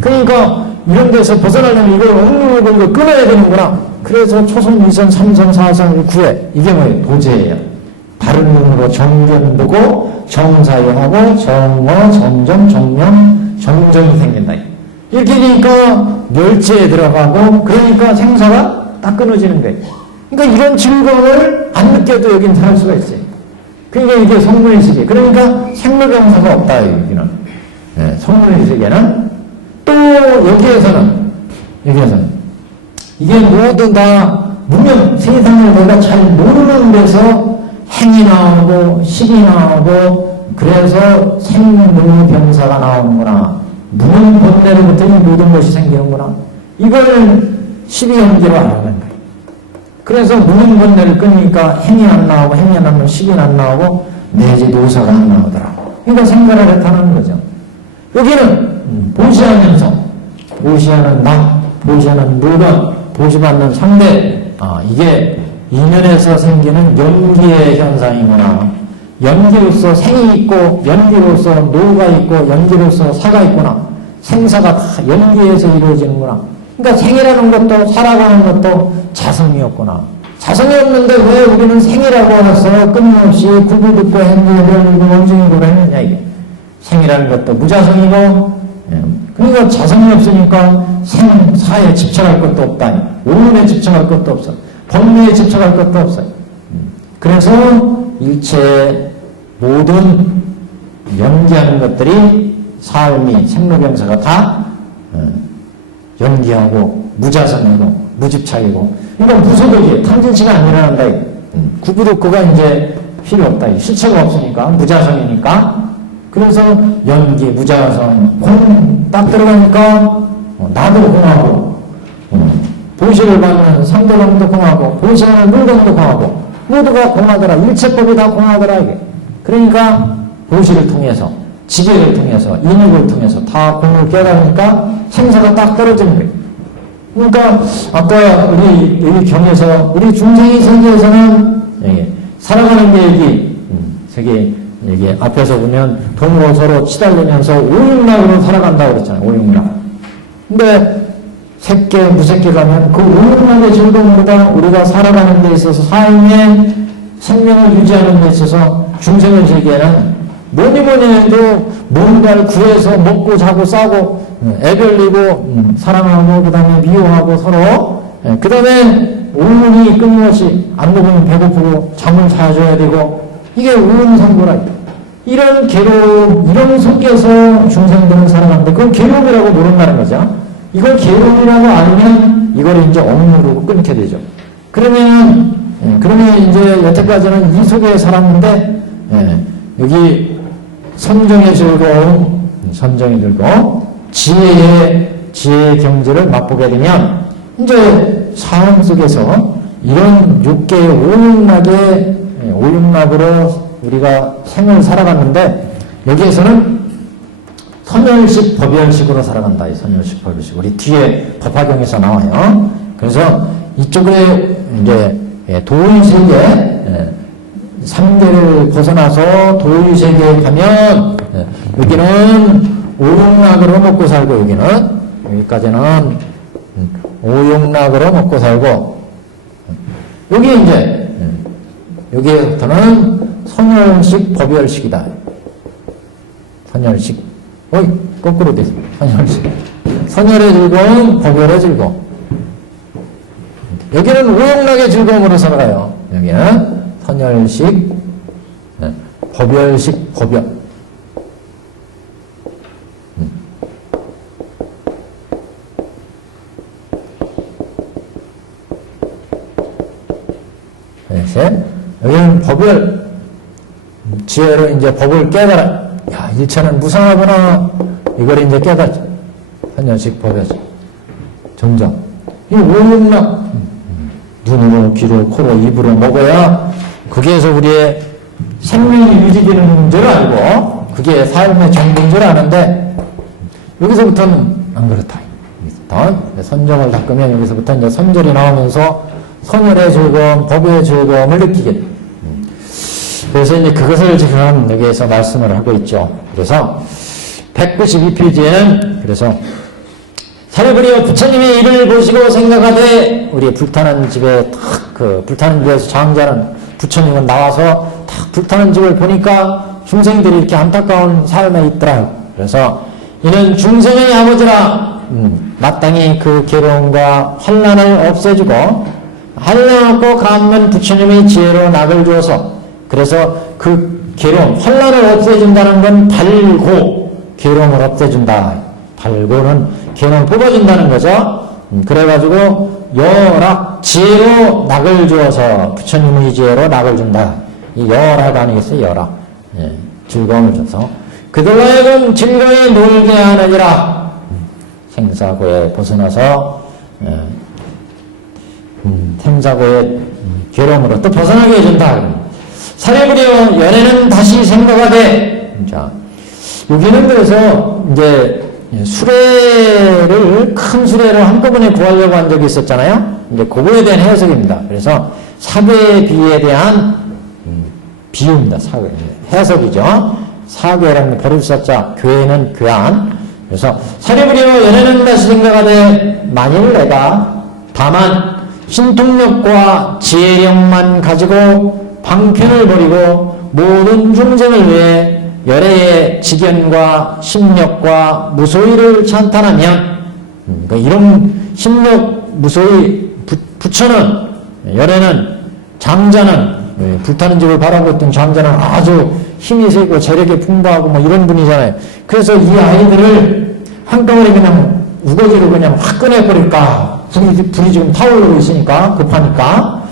그러니까 이런 데서 벗어나려면 이걸 억누르고 이걸 끊어야 되는구나. 그래서 초선, 이선, 삼선, 사선, 구회. 이게 뭐예요? 도제예요. 바른 눈으로 정견 보고 정사유하고 정어, 정정, 정령, 정정이 생긴다. 이렇게 되니까 멸제에 들어가고, 그러니까 생사가 딱 끊어지는 거예요. 그러니까 이런 즐거움을 안 느껴도 여긴 살 수가 있어요. 그러니까 이게 성문의 세계. 그러니까 생로병사가 없다, 여기는. 네, 성문의 세계는. 또 여기에서는 이게 모두 다 무명, 세상을 내가 잘 모르는 데서 행이 나오고 식이 나오고, 그래서 생로병사가 나오는구나. 무명 본래로부터 이 모든 것이 생기는구나. 이걸 12연계로 알아가는 거예요. 그래서 무명 본래를 끊으니까 행이 안 나오고, 행이 안 나오면 식이 안 나오고, 내지 노사가 안 나오더라고. 그러니까 생가를 나타나는 거죠. 여기는 보시하면서 보시하는 나, 보시하는 물건, 보시받는 상대, 이게 인연에서 생기는 연기의 현상이구나. 연기로서 생이 있고 연기로서 노가 있고 연기로서 사가 있구나. 생사가 다 연기에서 이루어지는구나. 그러니까 생이라는 것도 살아가는 것도 자성이었구나. 자성이 없는데 왜 우리는 생이라고 해서 끊임없이 굴고 듣고 행동을 원증이고 했느냐 이게. 생이라는 것도 무자성이고, 그러니까 자성이 없으니까 생사에 집착할 것도 없다. 오름에 집착할 것도 없어. 법리에 집착할 것도 없어요. 그래서 일체 모든 연기하는 것들이 삶이 생로병사가 다 연기하고 무자성이고 무집착이고, 그러니까 무소득이 탐진치가 안 일어난다. 구부득구가 이제 필요 없다. 실체가 없으니까 무자성이니까. 그래서 연기, 무자성, 공 딱 들어가니까 나도 공하고, 보시를 받는 상대방도 공하고, 보시하는 물건도 공하고, 모두가 공하더라. 일체법이 다 공하더라 이게. 그러니까 보시를 통해서, 지계를 통해서, 인육을 통해서 다 공을 깨달으니까 생사가 딱 떨어지는 거예요. 그러니까 아까 우리 여기 경에서 우리 중생의 세계에서는 살아가는 게 여기 세계 여기 앞에서 보면 동으로 서로 치달리면서 오육락으로 살아간다고 그랬잖아요. 오육락. 근데 색계, 무색계 가면 그 오육락의 즐거움보다 우리가 살아가는 데 있어서 삶의 생명을 유지하는 데 있어서 중생의 세계에는 뭐니 해도 뭔가를 구해서 먹고 자고 싸고 애별리고 사랑하고 그 다음에 미워하고 서로 그 다음에 온문이 끊임없이 안 먹으면 배고프고 잠을 자줘야 되고 이게 우은성고라. 이런 괴로움, 이런 속에서 중생들은 살아가는데 그걸 괴로움이라고 모른다는 거죠. 이걸 괴로움이라고 알면 이걸 이제 억누르고 끊게 되죠. 그러면 이제 여태까지는 이 속에 살았는데 여기 선정의 즐거움, 선정이 들고 지혜의 경지를 맛보게 되면 이제 삶 속에서 이런 육계의 오육락으로 우리가 생을 살아갔는데 여기에서는 선열식 법열식으로 살아간다. 이 선열식 법열식. 우리 뒤에 법화경에서 나와요. 그래서 이쪽에 이제 도의세계 3대를 벗어나서 도의세계에 가면 여기는 오육락으로 먹고 살고 여기까지는 오육락으로 먹고 살고 여기 이제 여기부터는 선열식 법열식이다. 선열식. 거꾸로 됐어. 선열식. 선열의 즐거움, 법열의 즐거움. 여기는 오육락의 즐거움으로 살아가요. 여기는 선열식, 법열식, 법열. 여기는 법을 지혜로 이제 법을 깨달아. 야, 일체는 무상하구나. 이걸 이제 깨닫죠. 선열식 법이죠. 점점. 이 오육락 눈으로, 귀로, 코로, 입으로 먹어야 그게서 우리의 생명이 유지되는 줄 알고 그게 삶의 정도인 줄 아는데 여기서부터는 안 그렇다. 여기서부터 선정을 닦으면 여기서부터 이제 선절이 나오면서 선열의 즐거움, 법의 즐거움을 느끼게 돼. 그래서 이제 그것을 지금 여기에서 말씀을 하고 있죠. 그래서 192페이지에는 그래서 사리부리여 부처님의 일을 보시고 생각하되 우리 불타는 집에 그 불타는 집에서 장자는 부처님은 나와서 딱 불타는 집을 보니까 중생들이 이렇게 안타까운 삶에 있더라. 그래서 이는 중생의 아버지라 마땅히 그 괴로움과 환난을 없애주고 환난 없고 감면 부처님의 지혜로 낙을 주어서 그래서 그 괴로움, 환난을 없애준다는 건 발고 괴로움을 없애준다. 발고는 괴로움을 뽑아준다는 거죠. 그래가지고 여락, 지혜로 낙을 주어서 부처님의 지혜로 낙을 준다. 이 여락 아니겠어요? 여락. 즐거움을 줘서 그들로 하여금 즐거이 놀게 하느니라. 생사고에 벗어나서 생사고의 괴로움으로 또 벗어나게 해준다. 사리부리여 연애는 다시 생각하되 자, 여기는 그래서 이제 수레를, 큰 수레를 한꺼번에 구하려고 한 적이 있었잖아요. 이제 그거에 대한 해석입니다. 그래서 사괴의 비에 대한 비유입니다. 사괴. 해석이죠. 사괴라는 버릇사자, 교회는 교한. 그래서 사려부리로 연애는 다시 생각하되 만일 내가 다만 신통력과 지혜력만 가지고 방편을 버리고 모든 중생을 위해 열애의 직연과 심력과 무소위를 찬탄하면, 그러니까 이런 심력, 무소위, 부처는, 열애는, 장자는, 불타는 집을 바라고 있던 장자는 아주 힘이 세고 재력이 풍부하고 뭐 이런 분이잖아요. 그래서 이 아이들을 한꺼번에 그냥 우거지로 그냥 확 꺼내버릴까. 불이 지금 타오르고 있으니까, 급하니까.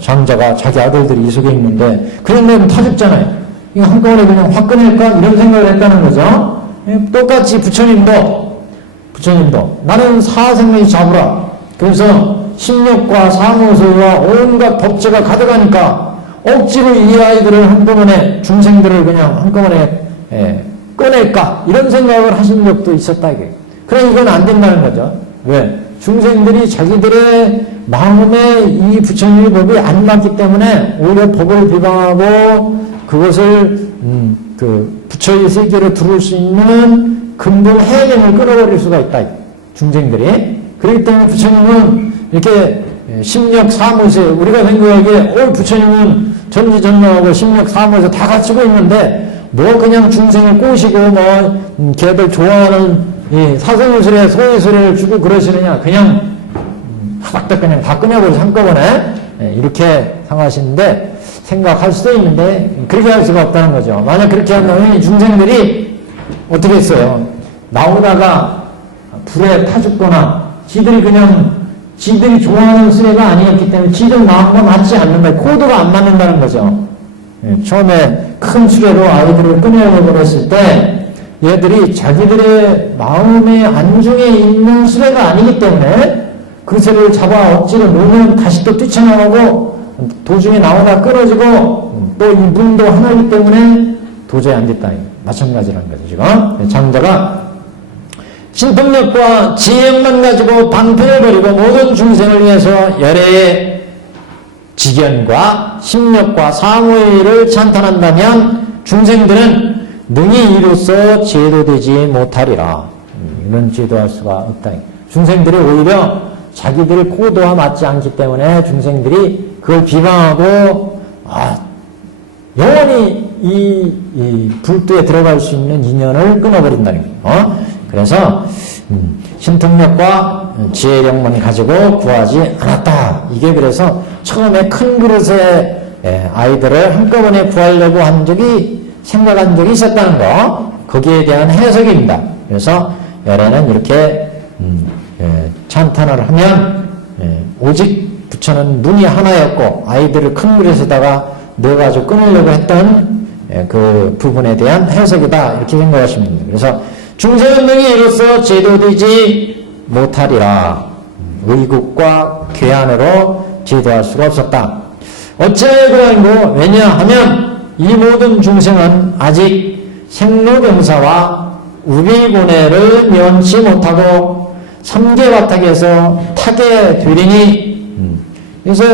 장자가 자기 아들들이 이 속에 있는데, 그런 데는 타 죽잖아요. 이거 한꺼번에 그냥 확 꺼낼까? 이런 생각을 했다는 거죠. 똑같이 부처님도 나는 사생명이 잡으라. 그래서 심력과 사무소와 온갖 법제가 가득하니까 억지로 이 아이들을 한꺼번에, 중생들을 그냥 한꺼번에 꺼낼까? 이런 생각을 하신 적도 있었다. 이게. 그래, 이건 안 된다는 거죠. 왜? 중생들이 자기들의 마음에 이 부처님의 법이 안 맞기 때문에 오히려 법을 비방하고 그것을 그 부처의 세계로 들어올 수 있는 근본 해명을 끊어버릴 수가 있다. 중생들이. 그렇기 때문에 부처님은 이렇게 심력 사무세, 우리가 생각하기에 부처님은 전지전능하고 심력 사무세 다 갖추고 있는데 뭐 그냥 중생을 꼬시고 뭐 걔들 좋아하는 사성유술에 소유술을 주고 그러시느냐. 그냥 하닥닥 그냥 다 끊어버려서 한꺼번에 이렇게 생각하시는데, 생각할 수도 있는데 그렇게 할 수가 없다는 거죠. 만약 그렇게 한다면 중생들이 어떻게 했어요? 나오다가 불에 타 죽거나 지들이 좋아하는 수레가 아니었기 때문에 지들 마음과 맞지 않는다. 코드가 안 맞는다는 거죠. 처음에 큰 수레로 아이들을 끊어버렸을 때 얘들이 자기들의 마음의 안중에 있는 수레가 아니기 때문에 그 수레를 잡아 억지로 놓으면 다시 또 뛰쳐나가고 도중에 나오다 끊어지고 또 이 문도 하나이기 때문에 도저히 안 됐다. 마찬가지라는 거죠. 지금 장자가 신통력과 지혜력만 가지고 방편을 버리고 모든 중생을 위해서 열애의 직연과 심력과 사무의를 찬탄한다면 중생들은 능히 이로써 제도되지 못하리라. 이런 제도할 수가 없다. 중생들이 오히려 자기들 코드와 맞지 않기 때문에 중생들이 그걸 비방하고 영원히 이 불도에 들어갈 수 있는 인연을 끊어버린다는 거예요. 그래서 신통력과 지혜력만 가지고 구하지 않았다. 이게 그래서 처음에 큰 그릇에 아이들을 한꺼번에 구하려고 생각한 적이 있었다는 거. 거기에 대한 해석입니다. 그래서 열애는 이렇게 찬탄을 하면 오직 부처는 눈이 하나였고 아이들을 큰 그릇에다가 넣어가지고 끊으려고 했던 그 부분에 대한 해석이다. 이렇게 생각하시면 됩니다. 그래서 중생은 능히 이로써 제도되지 못하리라. 의국과 괴한으로 제도할 수가 없었다. 어째 그러한고? 왜냐하면 이 모든 중생은 아직 생로병사와 우비고뇌를 면치 못하고 삼계바닥에서 타게 되리니. 그래서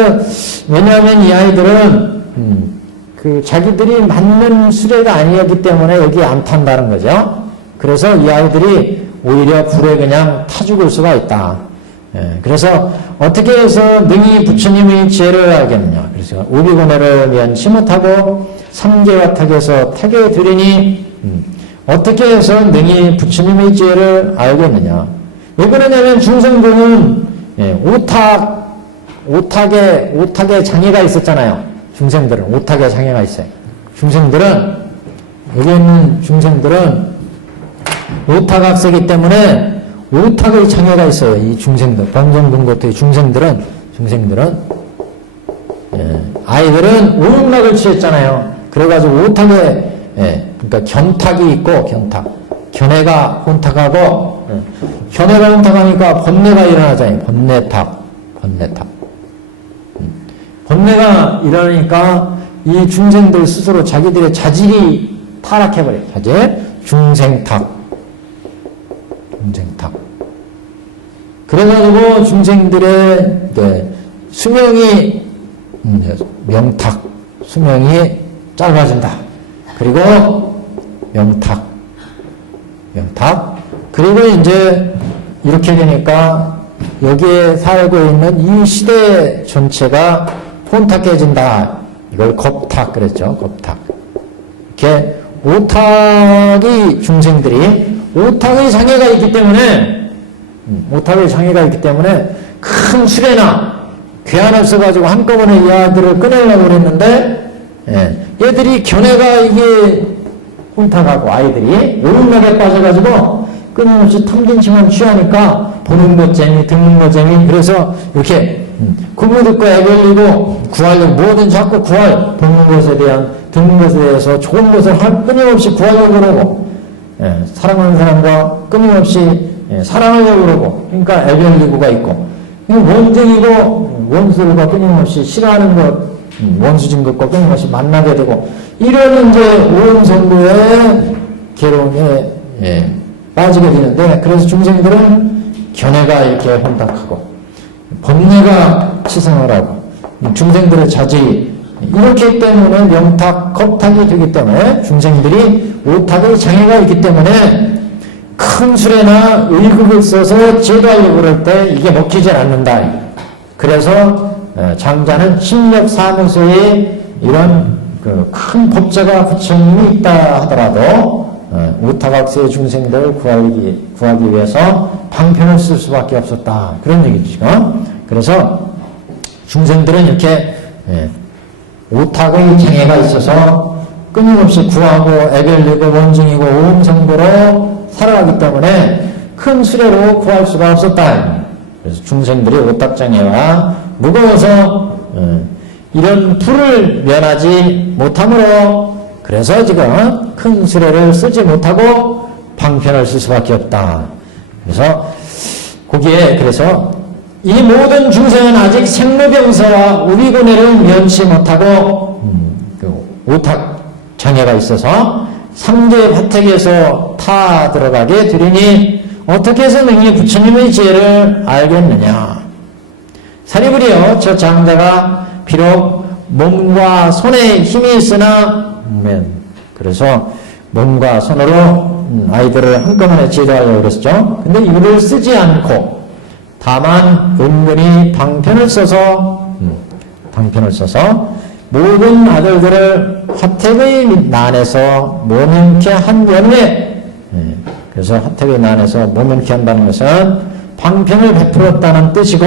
왜냐하면 이 아이들은 자기들이 맞는 수레가 아니었기 때문에 여기 안 탄다는 거죠. 그래서 이 아이들이 오히려 불에 그냥 타 죽을 수가 있다. 그래서 어떻게 해서 능히 부처님의 지혜를 알겠느냐. 그래서 우비고뇌를 면치 못하고 삼계바닥에서 타게 되리니 어떻게 해서 능히 부처님의 지혜를 알겠느냐. 왜 그러냐면 중생들은 오탁에 장애가 있었잖아요. 중생들은 오탁에 장애가 있어요. 여기 있는 중생들은 오탁학세이기 때문에 오탁의 장애가 있어요. 이 중생들, 범성분고토의 중생들은 아이들은 오용락을 취했잖아요. 그래가지고 오탁에 그러니까 견탁이 있고 견해가 혼탁하고 견해가 혼탁하니까 번뇌가 일어나잖아요. 번뇌탁. 번뇌가 일어나니까 이 중생들 스스로 자기들의 자질이 타락해버렸지. 중생탁. 그래가지고 중생들의 수명이 명탁, 수명이 짧아진다. 그리고 명탁. 그리고 이제 이렇게 되니까 여기에 살고 있는 이 시대 전체가 혼탁해진다. 이걸 겁탁 그랬죠. 겁탁. 이렇게 오탁의 중생들이 오탁의 장애가 있기 때문에 큰 수레나 괴한 없어가지고 한꺼번에 이 아들을 꺼내려고 그랬는데 얘들이 견해가 이게 혼탁하고 아이들이 오름락에 빠져가지고 끊임없이 탐진심만 취하니까 보는 것 재미, 듣는 것 재미, 그래서 이렇게 구부 듣고 애걸리고 구하려고 뭐든 자꾸 보는 것에 대한, 듣는 것에 대해서 좋은 것을 끊임없이 구하려고 그러고, 사랑하는 사람과 끊임없이 사랑하려고 그러고, 그러니까 애걸리고가 있고, 원쟁이고 원수가 끊임없이 싫어하는 것, 원수진 것과 끊임없이 만나게 되고, 이런 이제 오음성도의 괴로움에 빠지게 되는데, 그래서 중생들은 견해가 이렇게 혼탁하고 번뇌가 치성을 하고 중생들의 자질이 이렇기 때문에 명탁, 겁탁이 되기 때문에 중생들이 오탁의 장애가 있기 때문에 큰 수레나 의극을 써서 제도하려고 그럴 때 이게 먹히질 않는다. 그래서 장자는 심력사무소에 이런 큰 법제가 부처님이 있다 하더라도 오타각세의 중생들을 구하기 위해서 방편을 쓸 수밖에 없었다. 그런 얘기죠. 그래서 중생들은 이렇게 오탁의 장애가 있어서 끊임없이 구하고 애별리고 원증이고 오음성도로 살아가기 때문에 큰 수레로 구할 수가 없었다. 그래서 중생들이 오탁장애와 무거워서 이런 불을 면하지 못하므로 그래서 지금 큰 수레를 쓰지 못하고 방편을 쓸 수밖에 없다. 그래서 거기에 그래서 이 모든 중생은 아직 생로병사와 우비고뇌를 면치 못하고 오탁 장애가 있어서 3대 화택에서 타 들어가게 되리니 어떻게 해서 능히 부처님의 지혜를 알겠느냐. 사리부리여 저 장자가 비록 몸과 손에 힘이 있으나 그래서 몸과 손으로 아이들을 한꺼번에 지도하려고 그랬죠. 근데 이를 쓰지 않고 다만 은근히 방편을 써서 모든 아들들을 화택의 난에서 모면케 한 연후에 그래서 화택의 난에서 모면케 한다는 것은 방편을 베풀었다는 뜻이고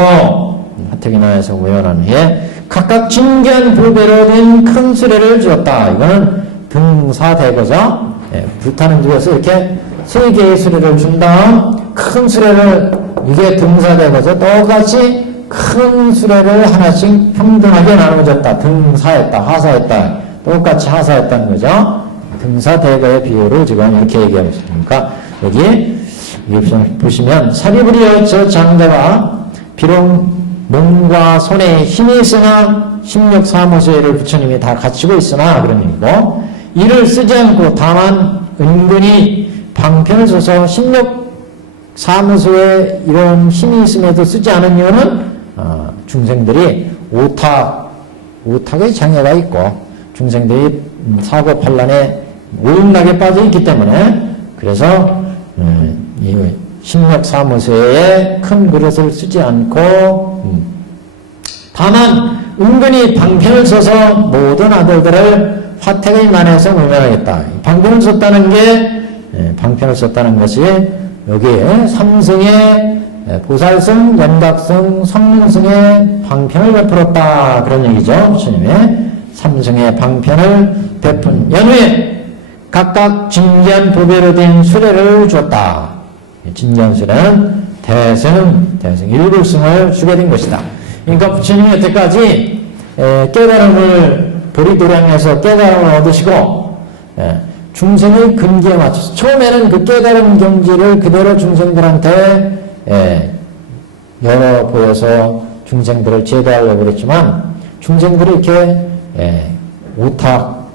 화택의 난에서 모면한 후에 각각 진귀한 불배로 된 큰 수레를 주었다. 이거는 등사대거죠. 불타는 집에서 이렇게 3개의 수레를 준 다음 큰 수레를 이게 등사대거죠. 똑같이 큰 수레를 하나씩 평등하게 나눠줬다. 등사했다. 하사했다. 똑같이 하사했다는 거죠. 등사대거의 비유를 지금 이렇게 얘기하고 있으니까 여기 보시면 사리부리여 저 장자가 비록 몸과 손에 힘이 있으나 심력사무소를 부처님이 다 갖추고 있으나 그런 얘기고 이를 쓰지 않고 다만 은근히 방편을 써서 심력사무소에 이런 힘이 있음에도 쓰지 않은 이유는 중생들이 오탁의 장애가 있고 중생들이 사고팔란에 오용락에 빠져 있기 때문에 그래서 이 심력사무소에 큰 그릇을 쓰지 않고 다만 은근히 방편을 써서 모든 아들들을 화택의 난에서 모면하겠다. 방편을 썼다는 것이 여기에 삼승의 보살승, 연각승, 성능승의 방편을 베풀었다. 그런 얘기죠. 부처님의 삼승의 방편을 베푼 연후에 각각 진귀한 보배로 된 수레를 줬다. 진귀한 수레는 대승, 일불승을 주게 된 것이다. 그러니까 부처님이 여태까지 깨달음을 도리도량해서 깨달음을 얻으시고 중생의 근기에 맞춰서 처음에는 그 깨달음 경지를 그대로 중생들한테 열어 보여서 중생들을 제도하려고 그랬지만 중생들이 이렇게 오탁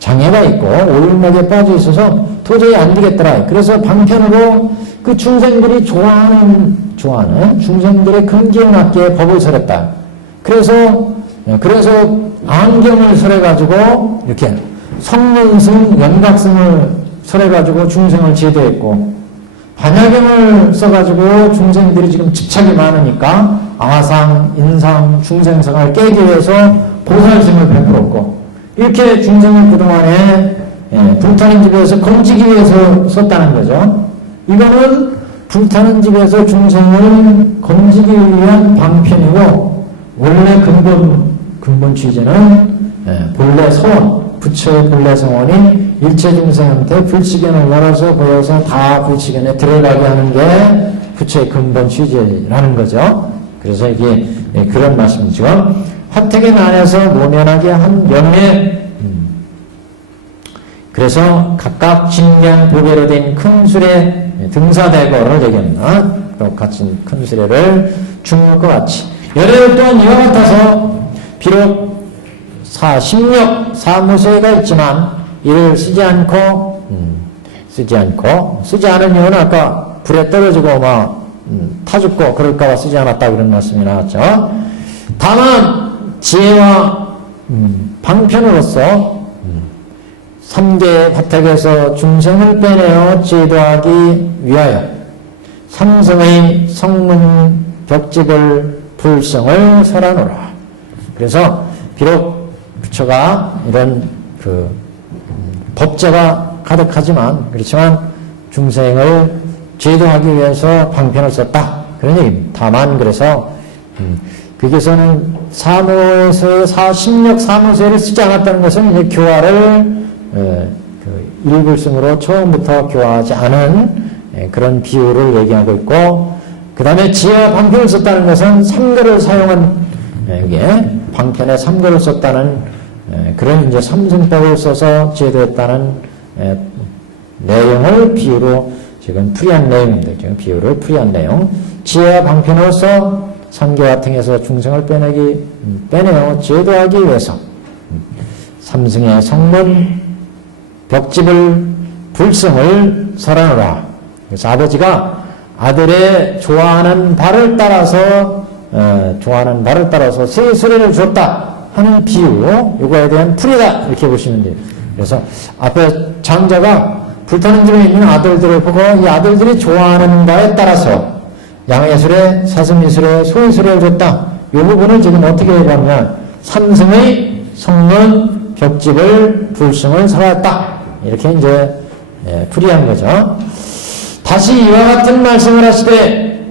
장애가 있고 오율목에 빠져 있어서 도저히 안 되겠더라. 그래서 방편으로 그 중생들이 좋아하는 중생들의 근기에 맞게 법을 설했다. 그래서 안경을 설해가지고 이렇게 성문승, 연각승을 설해가지고 중생을 제도했고, 반야경을 써가지고 중생들이 지금 집착이 많으니까 아상, 인상, 중생상을 깨기 위해서 보살심을 베풀었고, 이렇게 중생을 그동안에 불타는 집에서 건지기 위해서 썼다는 거죠. 이거는 불타는 집에서 중생을 건지기 위한 방편이고, 원래 근본 취지는 본래 서원, 부처의 본래 서원이 일체 중생한테 불치견을 열어서 보여서 다 불치견에 들어가게 하는 게 부처의 근본 취지라는 거죠. 그래서 이게 그런 말씀이죠. 화택의 난에서 모면하게 한 영예, 그래서 각각 진량 보배로 된 큰 수레 등사대거를 얘기합니다. 같이 큰 수레를 중물과 같이 열애를 또한 이와 같아서 비록 심력 사무소가 있지만 이를 쓰지 않은 이유는 아까 불에 떨어지고 타 죽고 그럴까봐 쓰지 않았다 그런 말씀이 나왔죠. 다만 지혜와 방편으로서 3개의 화택에서 중생을 빼내어 제도하기 위하여 삼성의 성문 벽집을 불성을 설하노라. 그래서 비록 부처가 이런 법제가 가득하지만 그렇지만 중생을 제도하기 위해서 방편을 썼다 그런 얘기입니다. 다만 그래서 거기서는 사무에서의 심력 사무소를 쓰지 않았다는 것은 이제 교화를 일불승으로 처음부터 교화하지 않은 그런 비유를 얘기하고 있고, 그 다음에 지혜와 방편을 썼다는 것은 삼거를 사용한 이게 방편에 삼거를 썼다는 그런 이제 삼승법을 써서 제도했다는 내용을 비유로 지금 풀이한 내용입니다. 지금 비유를 풀이한 내용. 지혜와 방편으로서 삼계와 등에서 중생을 빼내어 제도하기 위해서 삼승의 성문 벽집을 불성을 설하노라. 그래서 아버지가 아들의 좋아하는 바를 따라서 새 수레를 줬다 하는 비유, 이거에 대한 풀이다 이렇게 보시면 돼요. 그래서 앞에 장자가 불타는 집에 있는 아들들을 보고 이 아들들이 좋아하는 바에 따라서 양예수레, 사슴이수레, 소이수레를 줬다. 이 부분을 지금 어떻게 얘기하면 삼승의 성문 벽집을 불성을 설하였다. 이렇게 이제 풀이한 거죠. 다시 이와 같은 말씀을 하시되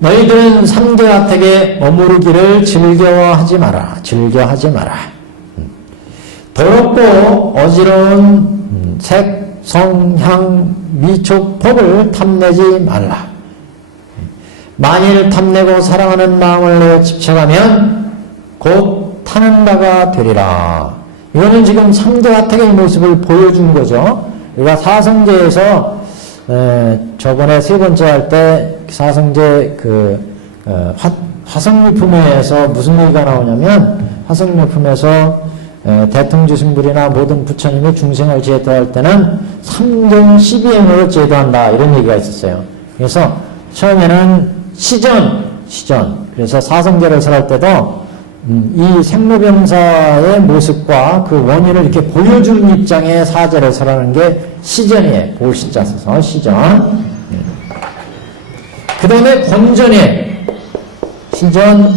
너희들은 삼계화택에 머무르기를 즐겨하지 마라. 더럽고 어지러운 색, 성, 향, 미촉, 법을 탐내지 말라. 만일 탐내고 사랑하는 마음을 내어 집착하면 곧 타는 바가 되리라. 이거는 지금 삼계화택의 모습을 보여준 거죠. 우리가 사성제에서 저번에 세 번째 할 때 사성제 화성유품에서 무슨 얘기가 나오냐면, 화성유품에서 대통주승불이나 모든 부처님이 중생을 제도할 때는 3경 12행으로 제도한다 이런 얘기가 있었어요. 그래서 처음에는 시전 그래서 사성제를 설할 때도 이 생로병사의 모습과 그 원인을 이렇게 보여주는 입장의 사제를 설하는 게 시전이에요. 고시자 써서 시전. 그 다음에 권전이에요. 시전,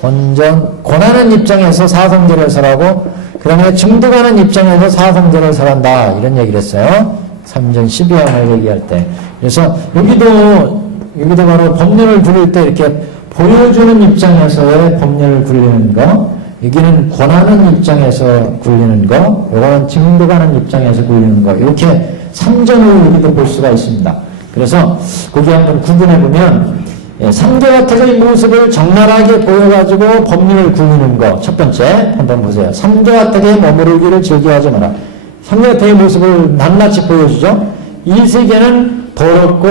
권전, 권하는 입장에서 사성제를 설하고, 그 다음에 증득하는 입장에서 사성제를 설한다 이런 얘기를 했어요. 3전 12항을 얘기할 때. 그래서 여기도 바로 법륜을 부를 때 이렇게 보여주는 입장에서의 법률을 굴리는 거, 여기는 권하는 입장에서 굴리는 거, 요거는 증득하는 입장에서 굴리는 거, 이렇게 3전을 여기도 볼 수가 있습니다. 그래서 거기 한번 구분해보면 삼계화택의 모습을 적나라하게 보여가지고 법률을 굴리는 거, 첫 번째 한번 보세요. 삼계화택에 머무르기를 즐겨하지 마라. 삼계화택의 모습을 낱낱이 보여주죠. 이 세계는 더럽고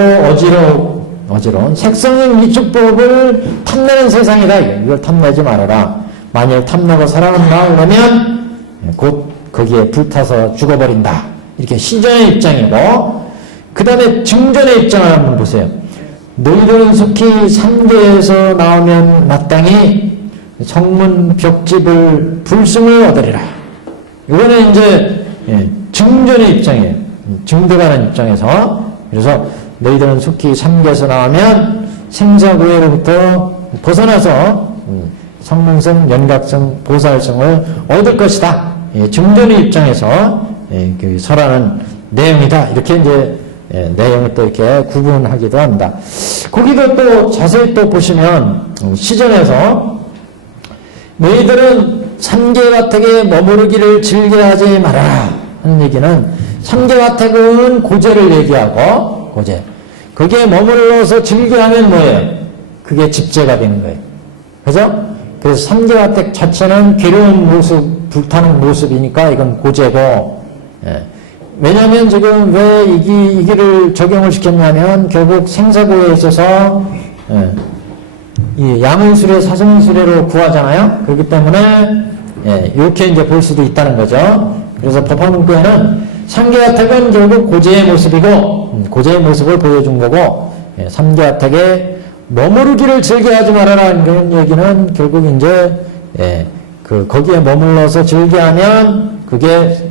어지러운 색성의 미축법을 탐내는 세상이다. 이걸 탐내지 말아라. 만일 탐내고 사랑은 마음을 내면 곧 거기에 불타서 죽어버린다. 이렇게 시전의 입장이고, 그 다음에 증전의 입장을 한번 보세요. 너희들은 속히 상계에서 나오면 마땅히 성문 벽집을 불승을 얻으리라. 이거는 이제 증전의 입장이에요. 증득하는 입장에서. 그래서 너희들은 속히 상계에서 나오면 생사구애로부터 벗어나서 성문성, 연각성, 보살성을 얻을 것이다. 증전의 입장에서 그 설하는 내용이다. 이렇게 이제 내용을 또 이렇게 구분하기도 합니다. 거기도 또 자세히 또 보시면 시전에서 너희들은 삼계와택에 머무르기를 즐겨하지 말아라 하는 얘기는, 삼계와택은 고제를 얘기하고, 고제. 거기에 머물러서 즐겨하면 뭐예요? 그게 집제가 되는 거예요. 그죠? 그래서 삼계와택 자체는 괴로운 모습, 불타는 모습이니까 이건 고제고, 왜냐하면 지금 왜 이 길을 적용을 시켰냐면 결국 생사고에 있어서 이 양은수레, 사성수레로 구하잖아요. 그렇기 때문에 이렇게 이제 볼 수도 있다는 거죠. 그래서 법화문구에는 삼계와택은 결국 고제의 모습이고, 고제의 모습을 보여준 거고, 삼계와택에 머무르기를 즐겨하지 말아라는 그런 얘기는 결국 이제 거기에 머물러서 즐겨하면 그게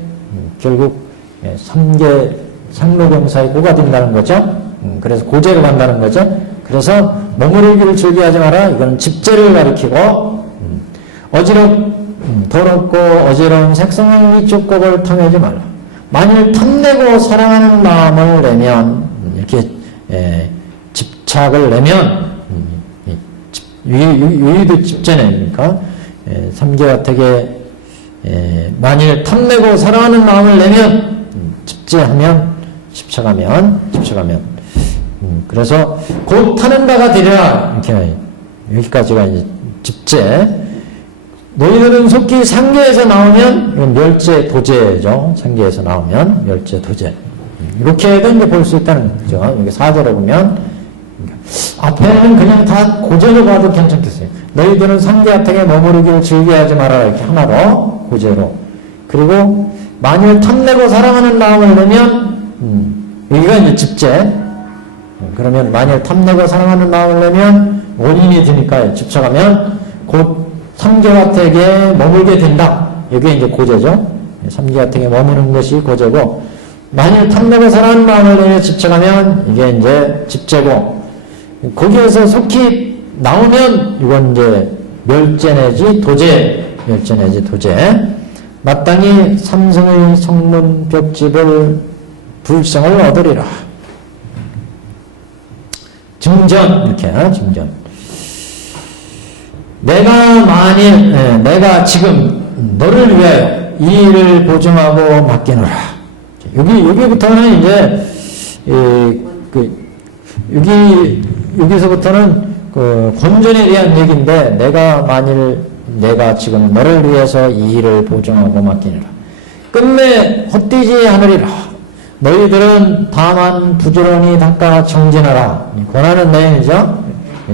결국 삼계 상로경사의 고가 된다는 거죠. 그래서 고제로 간다는 거죠. 그래서 머무르기를 즐겨하지 마라. 이건 집제를 가리키고, 더럽고 어지러운 색성행위 쫓곡을 탐하지 말라. 만일 탐내고 사랑하는 마음을 내면, 이렇게 집착을 내면, 유의도 집제네니까 삼계와택에 만일 탐내고 사랑하는 마음을 내면, 집제하면, 집착하면, 그래서 곧 타는 바가 되리라. 이렇게 여기까지가 이제 집제. 너희들은 속히 상계에서 나오면, 이건 멸제 도제죠. 상계에서 나오면 멸제 도제. 이렇게도 이제 볼 수 있다는 거죠. 여기 4절에 보면 앞에는 그냥 다 고제로 봐도 괜찮겠어요. 너희들은 상계와택에 머무르기를 즐겨하지 말아라. 이렇게 하나로 고제로. 그리고 만일 탐내고 사랑하는 마음을 내면, 여기가 이제 집제. 그러면 만일 탐내고 사랑하는 마음을 내면 원인이 되니까 집착하면 곧 삼계와택에 머물게 된다. 여기에 이제 고제죠. 삼계와택에 머무는 것이 고제고, 만일 탐내고 사랑하는 마음을 내면 집착하면 이게 이제 집제고, 거기에서 속히 나오면 이건 이제 멸제 내지 도제, 멸제 내지 도제. 마땅히 삼성의 성문 벽집을 불성을 얻으리라. 증전, 이렇게 증전. 내가 지금 너를 위하여 이 일을 보증하고 맡기노라. 여기부터는 이제 여기서부터는 그 권전에 대한 얘기인데, 내가 지금 너를 위해서 이 일을 보증하고 맡기니라. 끝내 헛되지 않으리라. 너희들은 다만 부지런히 닦아 정진하라. 권하는 내용이죠.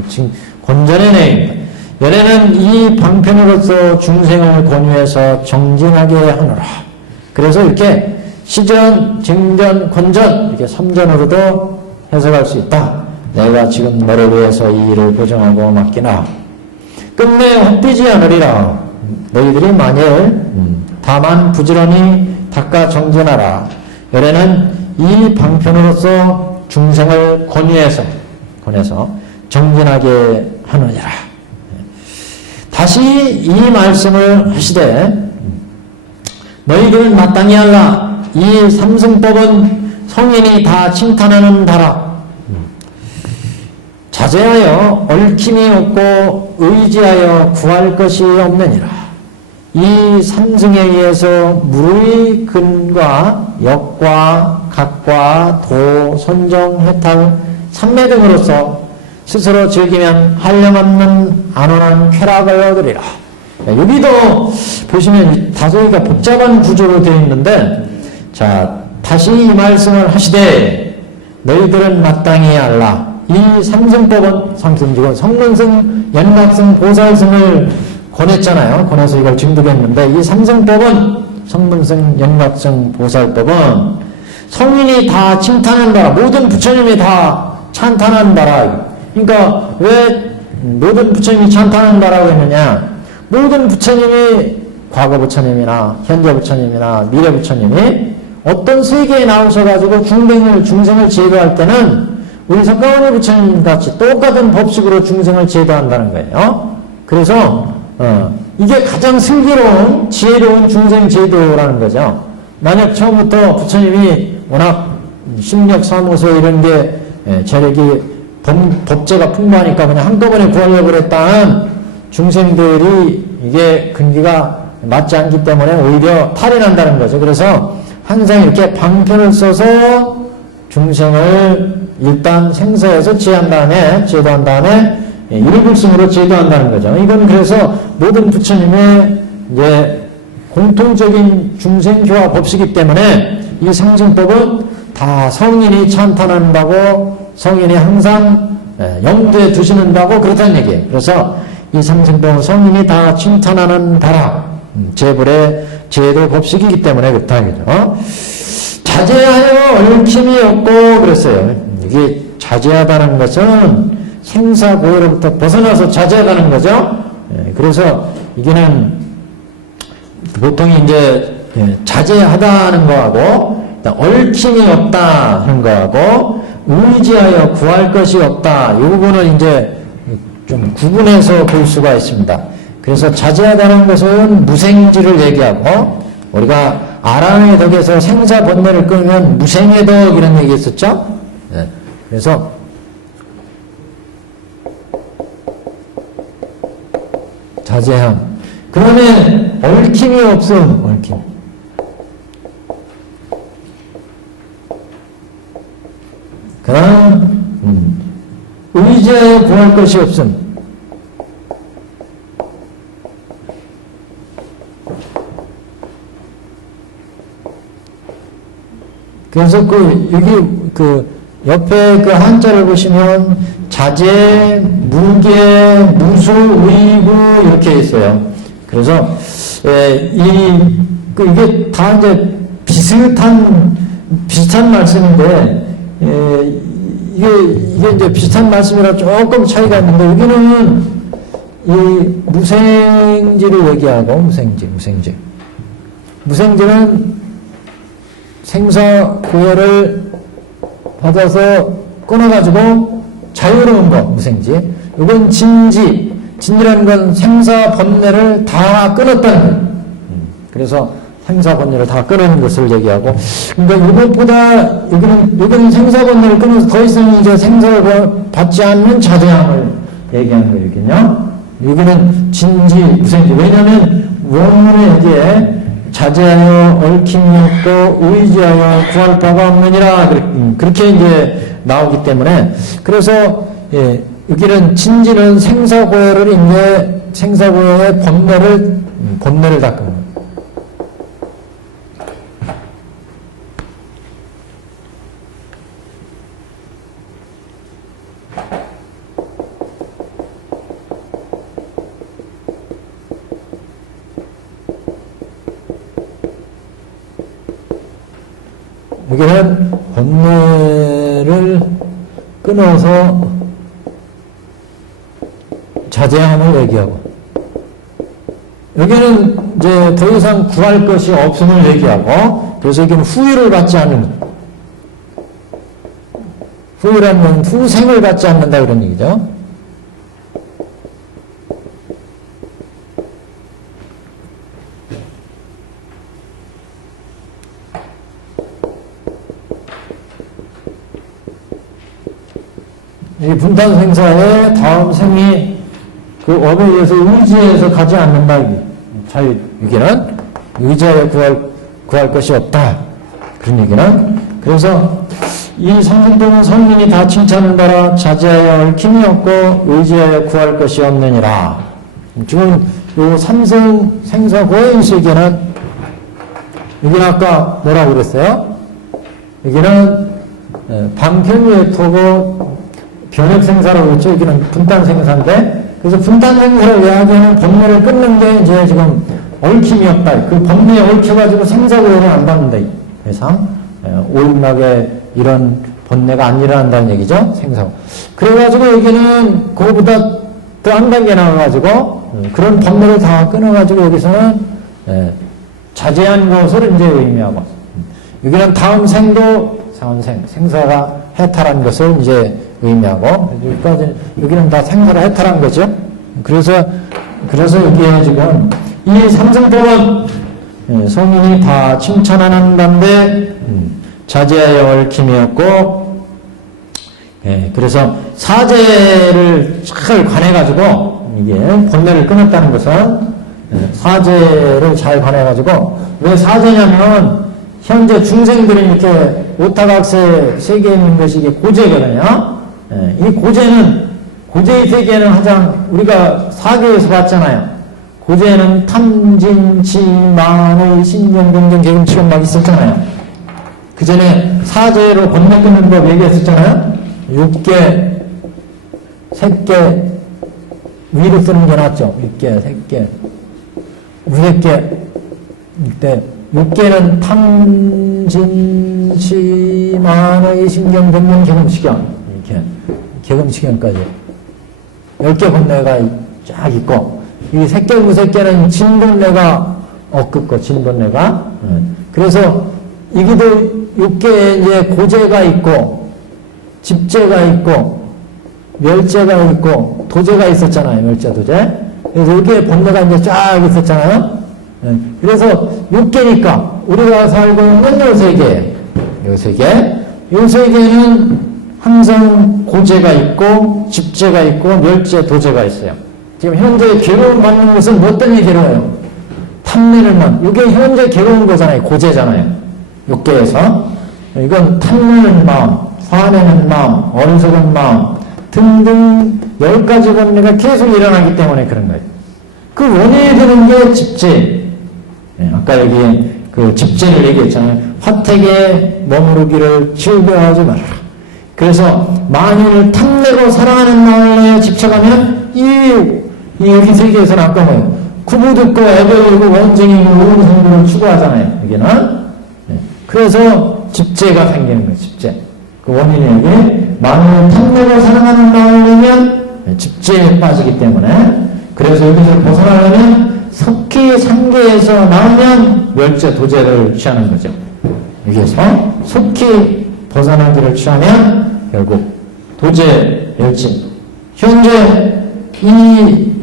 지금 권전의 내용입니다. 열에는 이 방편으로서 중생을 권유해서 정진하게 하노라. 그래서 이렇게 시전, 증전, 권전 이렇게 3전으로도 해석할 수 있다. 내가 지금 너를 위해서 이 일을 보증하고 맡기나. 끝내 헛되지 않으리라. 너희들이 만일 다만 부지런히 닦아 정진하라. 열에는 이 방편으로서 중생을 권해서 정진하게 하느니라. 다시 이 말씀을 하시되 너희들은 마땅히 할라. 이 삼승법은 성인이 다 칭탄하는 바라. 자제하여 얽힘이 없고 의지하여 구할 것이 없느니라. 이 삼승에 의해서 무의 근과 역과 각과 도, 선정, 해탈, 삼매 등으로서 스스로 즐기면 한량없는 안온한 쾌락을 얻으리라. 여기도 보시면 다소이가 복잡한 구조로 되어 있는데, 자, 다시 이 말씀을 하시되 너희들은 마땅히 알라. 이 삼승법은, 삼승지고 성문승, 연락승, 보살승을 권했잖아요. 권해서 이걸 증득했는데, 이 삼승법은 성분성 연각성 보살법은 성인이 다 칭찬한다. 모든 부처님이 다 찬탄한다라. 그러니까 왜 모든 부처님이 찬탄한다라고 했느냐? 모든 부처님이 과거 부처님이나 현재 부처님이나 미래 부처님이 어떤 세계에 나오셔가지고 중생을 제도할 때는 우리 석가모니 부처님 같이 똑같은 법칙으로 중생을 제도한다는 거예요. 그래서 이게 가장 슬기로운 지혜로운 중생 제도라는 거죠. 만약 처음부터 부처님이 워낙 심력 사무소 이런 게 재력이 법제가 풍부하니까 그냥 한꺼번에 구하려고 그랬다는 중생들이 이게 근기가 맞지 않기 때문에 오히려 탈이 난다는 거죠. 그래서 항상 이렇게 방편을 써서 중생을 일단 생사에서 제도한 다음에 일불승으로 제도한다는 거죠. 이건 그래서 모든 부처님의 이제 공통적인 중생교화 법칙이기 때문에 이 상승법은 다 성인이 찬탄한다고 성인이 항상 염두에 두시는다고 그렇다는 얘기예요. 그래서 이 상승법은 성인이 다 칭찬하는 다락 제불의 제도 법칙이기 때문에 그렇다는 거죠. 자제하여 얽힘이 없고 그랬어요. 이게 자제하다는 것은 생사고해로부터 벗어나서 자제하다는 거죠. 그래서 이게는 보통 이제 자제하다는 거하고 얽힘이 없다 하는 거하고 의지하여 구할 것이 없다. 이 부분을 이제 좀 구분해서 볼 수가 있습니다. 그래서 자제하다는 것은 무생지를 얘기하고 우리가 아랑의 덕에서 생사 번뇌를 끊으면 무생의 덕 이런 얘기 했었죠. 그래서 자제함. 그 다음에 얽힘이 없음. 얽힘. 그 다음 의지하여 구할 것이 없음. 그래서 여기 옆에 그 한자를 보시면 자제, 무계, 무수, 의구 이렇게 있어요. 그래서 이게 다 이제 비슷한 말씀인데 이게 이제 비슷한 말씀이라 조금 차이가 있는데 여기는 이 무생지를 얘기하고 무생지는 생사고해를 받아서 끊어가지고 자유로운 것, 무생지. 이건 진지라는 건 생사번뇌를 다 끊었다는. 그래서 생사번뇌를 다 끊는 것을 얘기하고. 그러니까 이것보다 여기는 생사번뇌를 끊어서 더 이상 이제 생사를 받지 않는 자제함을 얘기하는 거거든요. 여기는 진지, 무생지. 왜냐하면 원문에 이제 자제하여 얽힘이 없고 의지하여 구할 바가 없느니라 그렇게 이제 나오기 때문에 그래서 여기는 진지는 생사고해를 이제 생사고해의 번뇌를 닦는 거예요. 여기는 번뇌를 끊어서 자제함을 얘기하고 여기는 이제 더 이상 구할 것이 없음을 얘기하고 그래서 여기는 후회를 받지 않는 후회라는 건 후생을 받지 않는다 그런 얘기죠. 이 분단생사의 다음 생이 그 업에 의해서 의지해서 가지 않는다. 자유, 여기는 의지하여 구할 것이 없다. 그런 얘기는. 그래서 이 상승법은 성민이 다 칭찬한다라 자제하여 얽힘이 없고 의지하여 구할 것이 없느니라. 지금 요 삼성 생사고해의 세계는 여기는 아까 뭐라고 그랬어요? 여기는 방편위의 토고 변혁생사라고 했죠. 여기는 분단생사인데, 그래서 분단생사를 이야기하는 번뇌를 끊는 게 이제 지금 얽힘이 없다. 그 법리에 얽혀가지고 생사고해를 안 받는다. 더 이상 오임락에 이런 번뇌가 안 일어난다는 얘기죠. 생사고. 그래가지고 여기는 그거보다 더 한 단계 나와가지고 그런 번뇌를 다 끊어가지고 여기서는 자제한 것을 이제 의미하고, 여기는 다음 생도 상원생, 생사가 해탈한 것을 이제 의미하고, 여기까지, 여기는 다 생사가 해탈한 거죠. 그래서 여기에 지금 이 삼성법은 성인이 다 칭찬하는 반대 자제하여 얽힘이었고, 그래서 사제를 잘 관해가지고 이게 번뇌를 끊었다는 것은 사제를 잘 관해가지고, 왜 사제냐면 현재 중생들이 이렇게 오타각세 세계에 있는 것이 이게 고제거든요. 이 고제의 세계는 가장 우리가 사계에서 봤잖아요. 고제는 탐진치 만의 신경경경 개금치금 막 있었잖아요. 그 전에 사제로 번뇌 끊는 법 얘기했었잖아요. 6개, 3개 위로 쓰는 게 낫죠. 6개, 3개, 5개. 이때 6개는 탐진치만의 신경경경 개금치경, 이렇게 개금치경까지 10개 번뇌가 쫙 있고, 이 3개, 5개는 진번뇌가 엇긋고, 진번뇌가. 그래서 이게도 6개에 이제 고제가 있고, 집제가 있고, 멸제가 있고, 도제가 있었잖아요. 멸제, 도제. 그래서 여기에 번뇌가 이제 쫙 있었잖아요. 그래서 6개니까 우리가 살고 있는 요 3개, 요 3개, 요 3개는 항상 고제가 있고, 집제가 있고, 멸제, 도제가 있어요. 지금 현재 괴로움 받는 것은 뭐 때문에 괴로워요? 탐내는만. 이게 현재 괴로운 거잖아요. 고제잖아요. 6개에서. 이건 탐내는 마음, 화내는 마음, 어리석은 마음 등등 10가지 번뇌가 계속 일어나기 때문에 그런 거예요. 그 원인이 되는 게 집제. 아까 여기 그 집제를 얘기했잖아요. 화택에 머무르기를 즐겨하지 말아라. 그래서 만인을 탐내고 사랑하는 마음을 내어 집착하면 여기 세계에서는 아까 뭐예요? 구부듣고 애별이고 원증이고 오름성부를 추구하잖아요. 여기는. 그래서 집제가 생기는 거예요. 집제. 그 원인이 여기 만인을 탐내고 사랑하는 마음을 내면 집제에 빠지기 때문에, 그래서 여기서 벗어나려면 석기 상계에서 나오면 멸제 도제를 취하는 거죠. 여기에서 석기 벗어나기를 취하면 결국 도제 멸제. 현재 이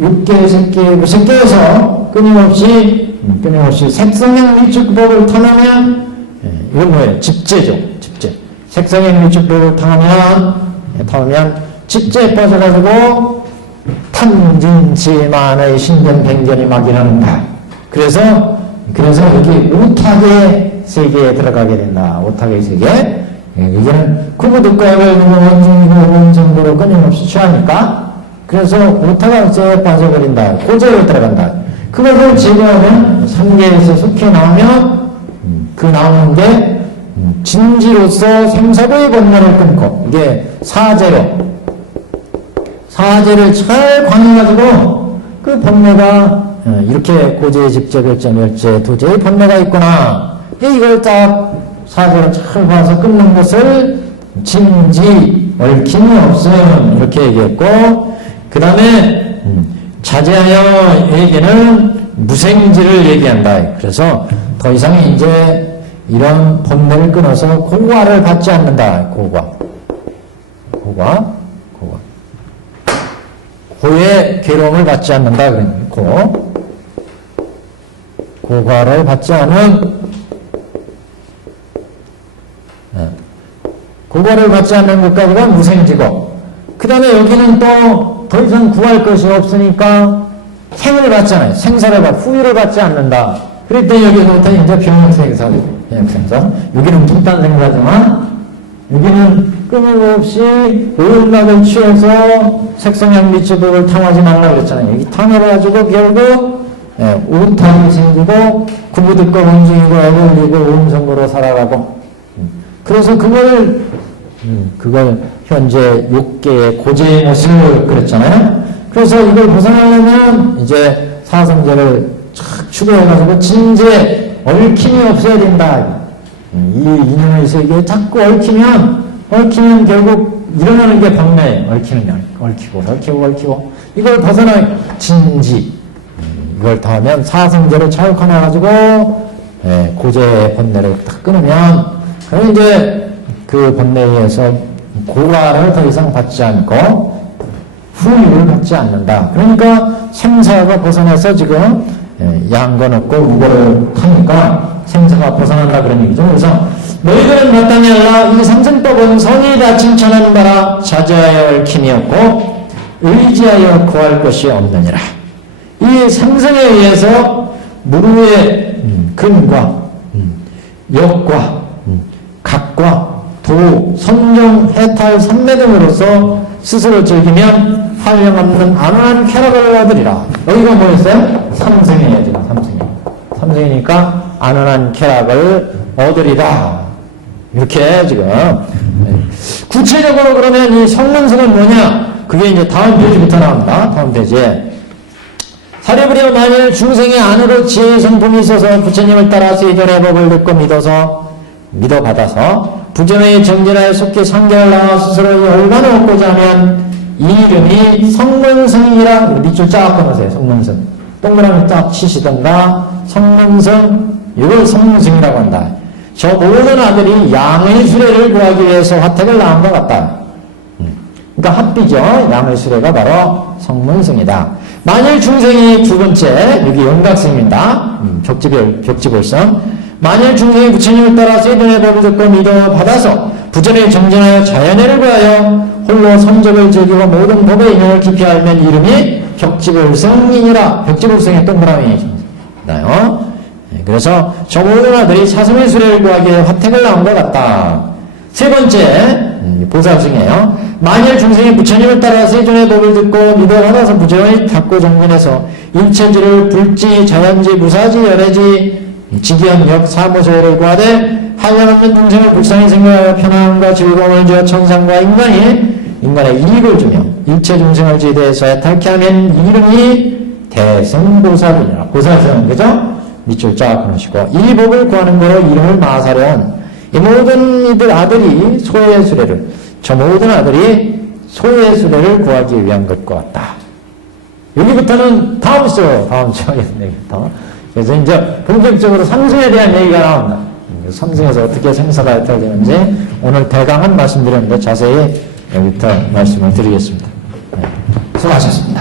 6개, 새끼, 새끼에서 끊임없이 색성형 밀축법을 탐하면, 이건 뭐예요? 집제죠. 집제. 색성형 밀축법을 탐하면 집제에 빠져가지고 탐진치만의 신경뱅견이 막 일어난다. 그래서 여기 오탁의 세계에 들어가게 된다. 오탁의 세계. 여기는 구부듣고 애별이고 원증이고 원성부로 끊임없이 취하니까, 그래서 오타각세에 빠져버린다. 고제로 들어간다. 그것을 제거하면 3계에서 속해 나오면 그 나오는 게 진지로서 생사고의 번뇌를 끊고, 이게 사제로 사제를 잘 관해가지고 그 번뇌가 이렇게 고제, 집제, 별제, 멸제, 도제의 번뇌가 있구나. 이걸 딱 사제로 잘 봐서 끊는 것을 진지, 얽힘이 없음 이렇게 얘기했고, 그 다음에 자제하여 얘기는 무생지를 얘기한다. 그래서 더 이상 이제 이런 번뇌를 끊어서 고과를 받지 않는다. 고과. 고의 괴로움을 받지 않는다. 그러니까 고과를 받지 않은, 고과를 받지 않는 것까지가 무생지고, 그 다음에 여기는 또 더 이상 구할 것이 없으니까 생을 받잖아요. 생사를 후유를 받지 않는다. 그랬더니 여기서부터 이제 병역생사. 여기는 묵단생사지만 여기는 끊임없이 오음락을 취해서 색성향 미치법을 탐하지 말라 그랬잖아요. 여기 탐해가지고 결국 오탁이 생기고 구부듣고 원중이고 애벌리고 오음성부로 살아가고, 그래서 그걸 현재 6개의 고제의 모습을 그랬잖아요. 그래서 이걸 벗어나려면 이제 사성제를 착 추구해가지고 진지에 얽힘이 없어야 된다. 이 인연에서 이게 자꾸 얽히면 결국 일어나는 게 번뇌예요. 얽히고 이걸 벗어나 진지. 이걸 더하면 사성제로 차육하나가지고 고제 번뇌를 딱 끊으면 그럼 이제 그 번뇌에 의해서 고가를 더 이상 받지 않고 후유를 받지 않는다. 그러니까 생사가 벗어나서 지금 양건 없고 무거를 하니까 생사가 벗어난다 그런 얘기죠. 그래서 너희들은 마땅히 알라. 이 삼승법은 성이 다 칭찬하는 바라 자제하여 얽힘이 없고 의지하여 구할 것이 없느니라. 이 삼승에 의해서 무르의 근과 역과 각과 도, 성령, 해탈, 삼매 등으로서 스스로 즐기면 한량없는 안원한 쾌락을 얻으리라. 여기가 뭐였어요? 삼승이에요. 지금 삼승이니까 안원한 쾌락을 얻으리라. 이렇게 지금 구체적으로 그러면 이 성문승은 뭐냐? 그게 이제 다음 페이지부터 나옵니다. 다음 페이지에 사례부려 만일 중생의 안으로 지혜의 성품이 있어서 부처님을 따라서 이전의 법을 듣고 믿어받아서 부처의 정진하여 속히 상계를 나와 스스로 열반을 얻고자 하면 이 이름이 성문승이라. 밑줄 쫙 끊으세요. 성문승. 동그라미 쫙 치시던가 성문승, 이걸 성문승이라고 한다. 저 모든 아들이 양의 수레를 구하기 위해서 화택을 낳은 것 같다. 그러니까 합비죠. 양의 수레가 바로 성문승이다. 만일 중생이 두 번째, 여기 영각승입니다. 벽지골성. 만일 중생이 부처님을 따라서 이전의 법을 듣고 믿어받아서 부전에 정진하여 자연애를 구하여 홀로 선적을 즐기고 모든 법의 인연을 깊이 알면 이름이 벽지골성이니라. 벽지골성의 동그라미잖아요. 그래서 저 모든 아들이 사성의 수레를 구하기 위해 화택을 낳은 것 같다. 세 번째, 보살승이에요. 만일 중생이 부처님을 따라서 이전의 법을 듣고 믿어받아서 부처님을 닦고 정진해서 일체지를 불지, 자연지, 무사지, 열애지, 지기현역, 사무소를 구하되 한량없는 중생을 불쌍히 생각하여 편안함과 즐거움을 주어 천상과 인간의 이익을 주며 일체 중생을 지대해서 해탈케 하면 이름이 대승보살이니라. 보살승은 그죠? 밑줄 쫙 끊으시고 이 법을 구하는 거로 이름을 마사련. 이 모든 이들 아들이 소의 수레를, 저 모든 아들이 소의 수레를 구하기 위한 것과 같다. 여기부터는 다음 주 얘기부터. 그래서 이제 본격적으로 삼승에 대한 얘기가 나온다. 삼승에서 어떻게 생사가 해탈되는지 오늘 대강은 말씀드렸는데 자세히 여기부터 말씀을 드리겠습니다. 네. 수고하셨습니다.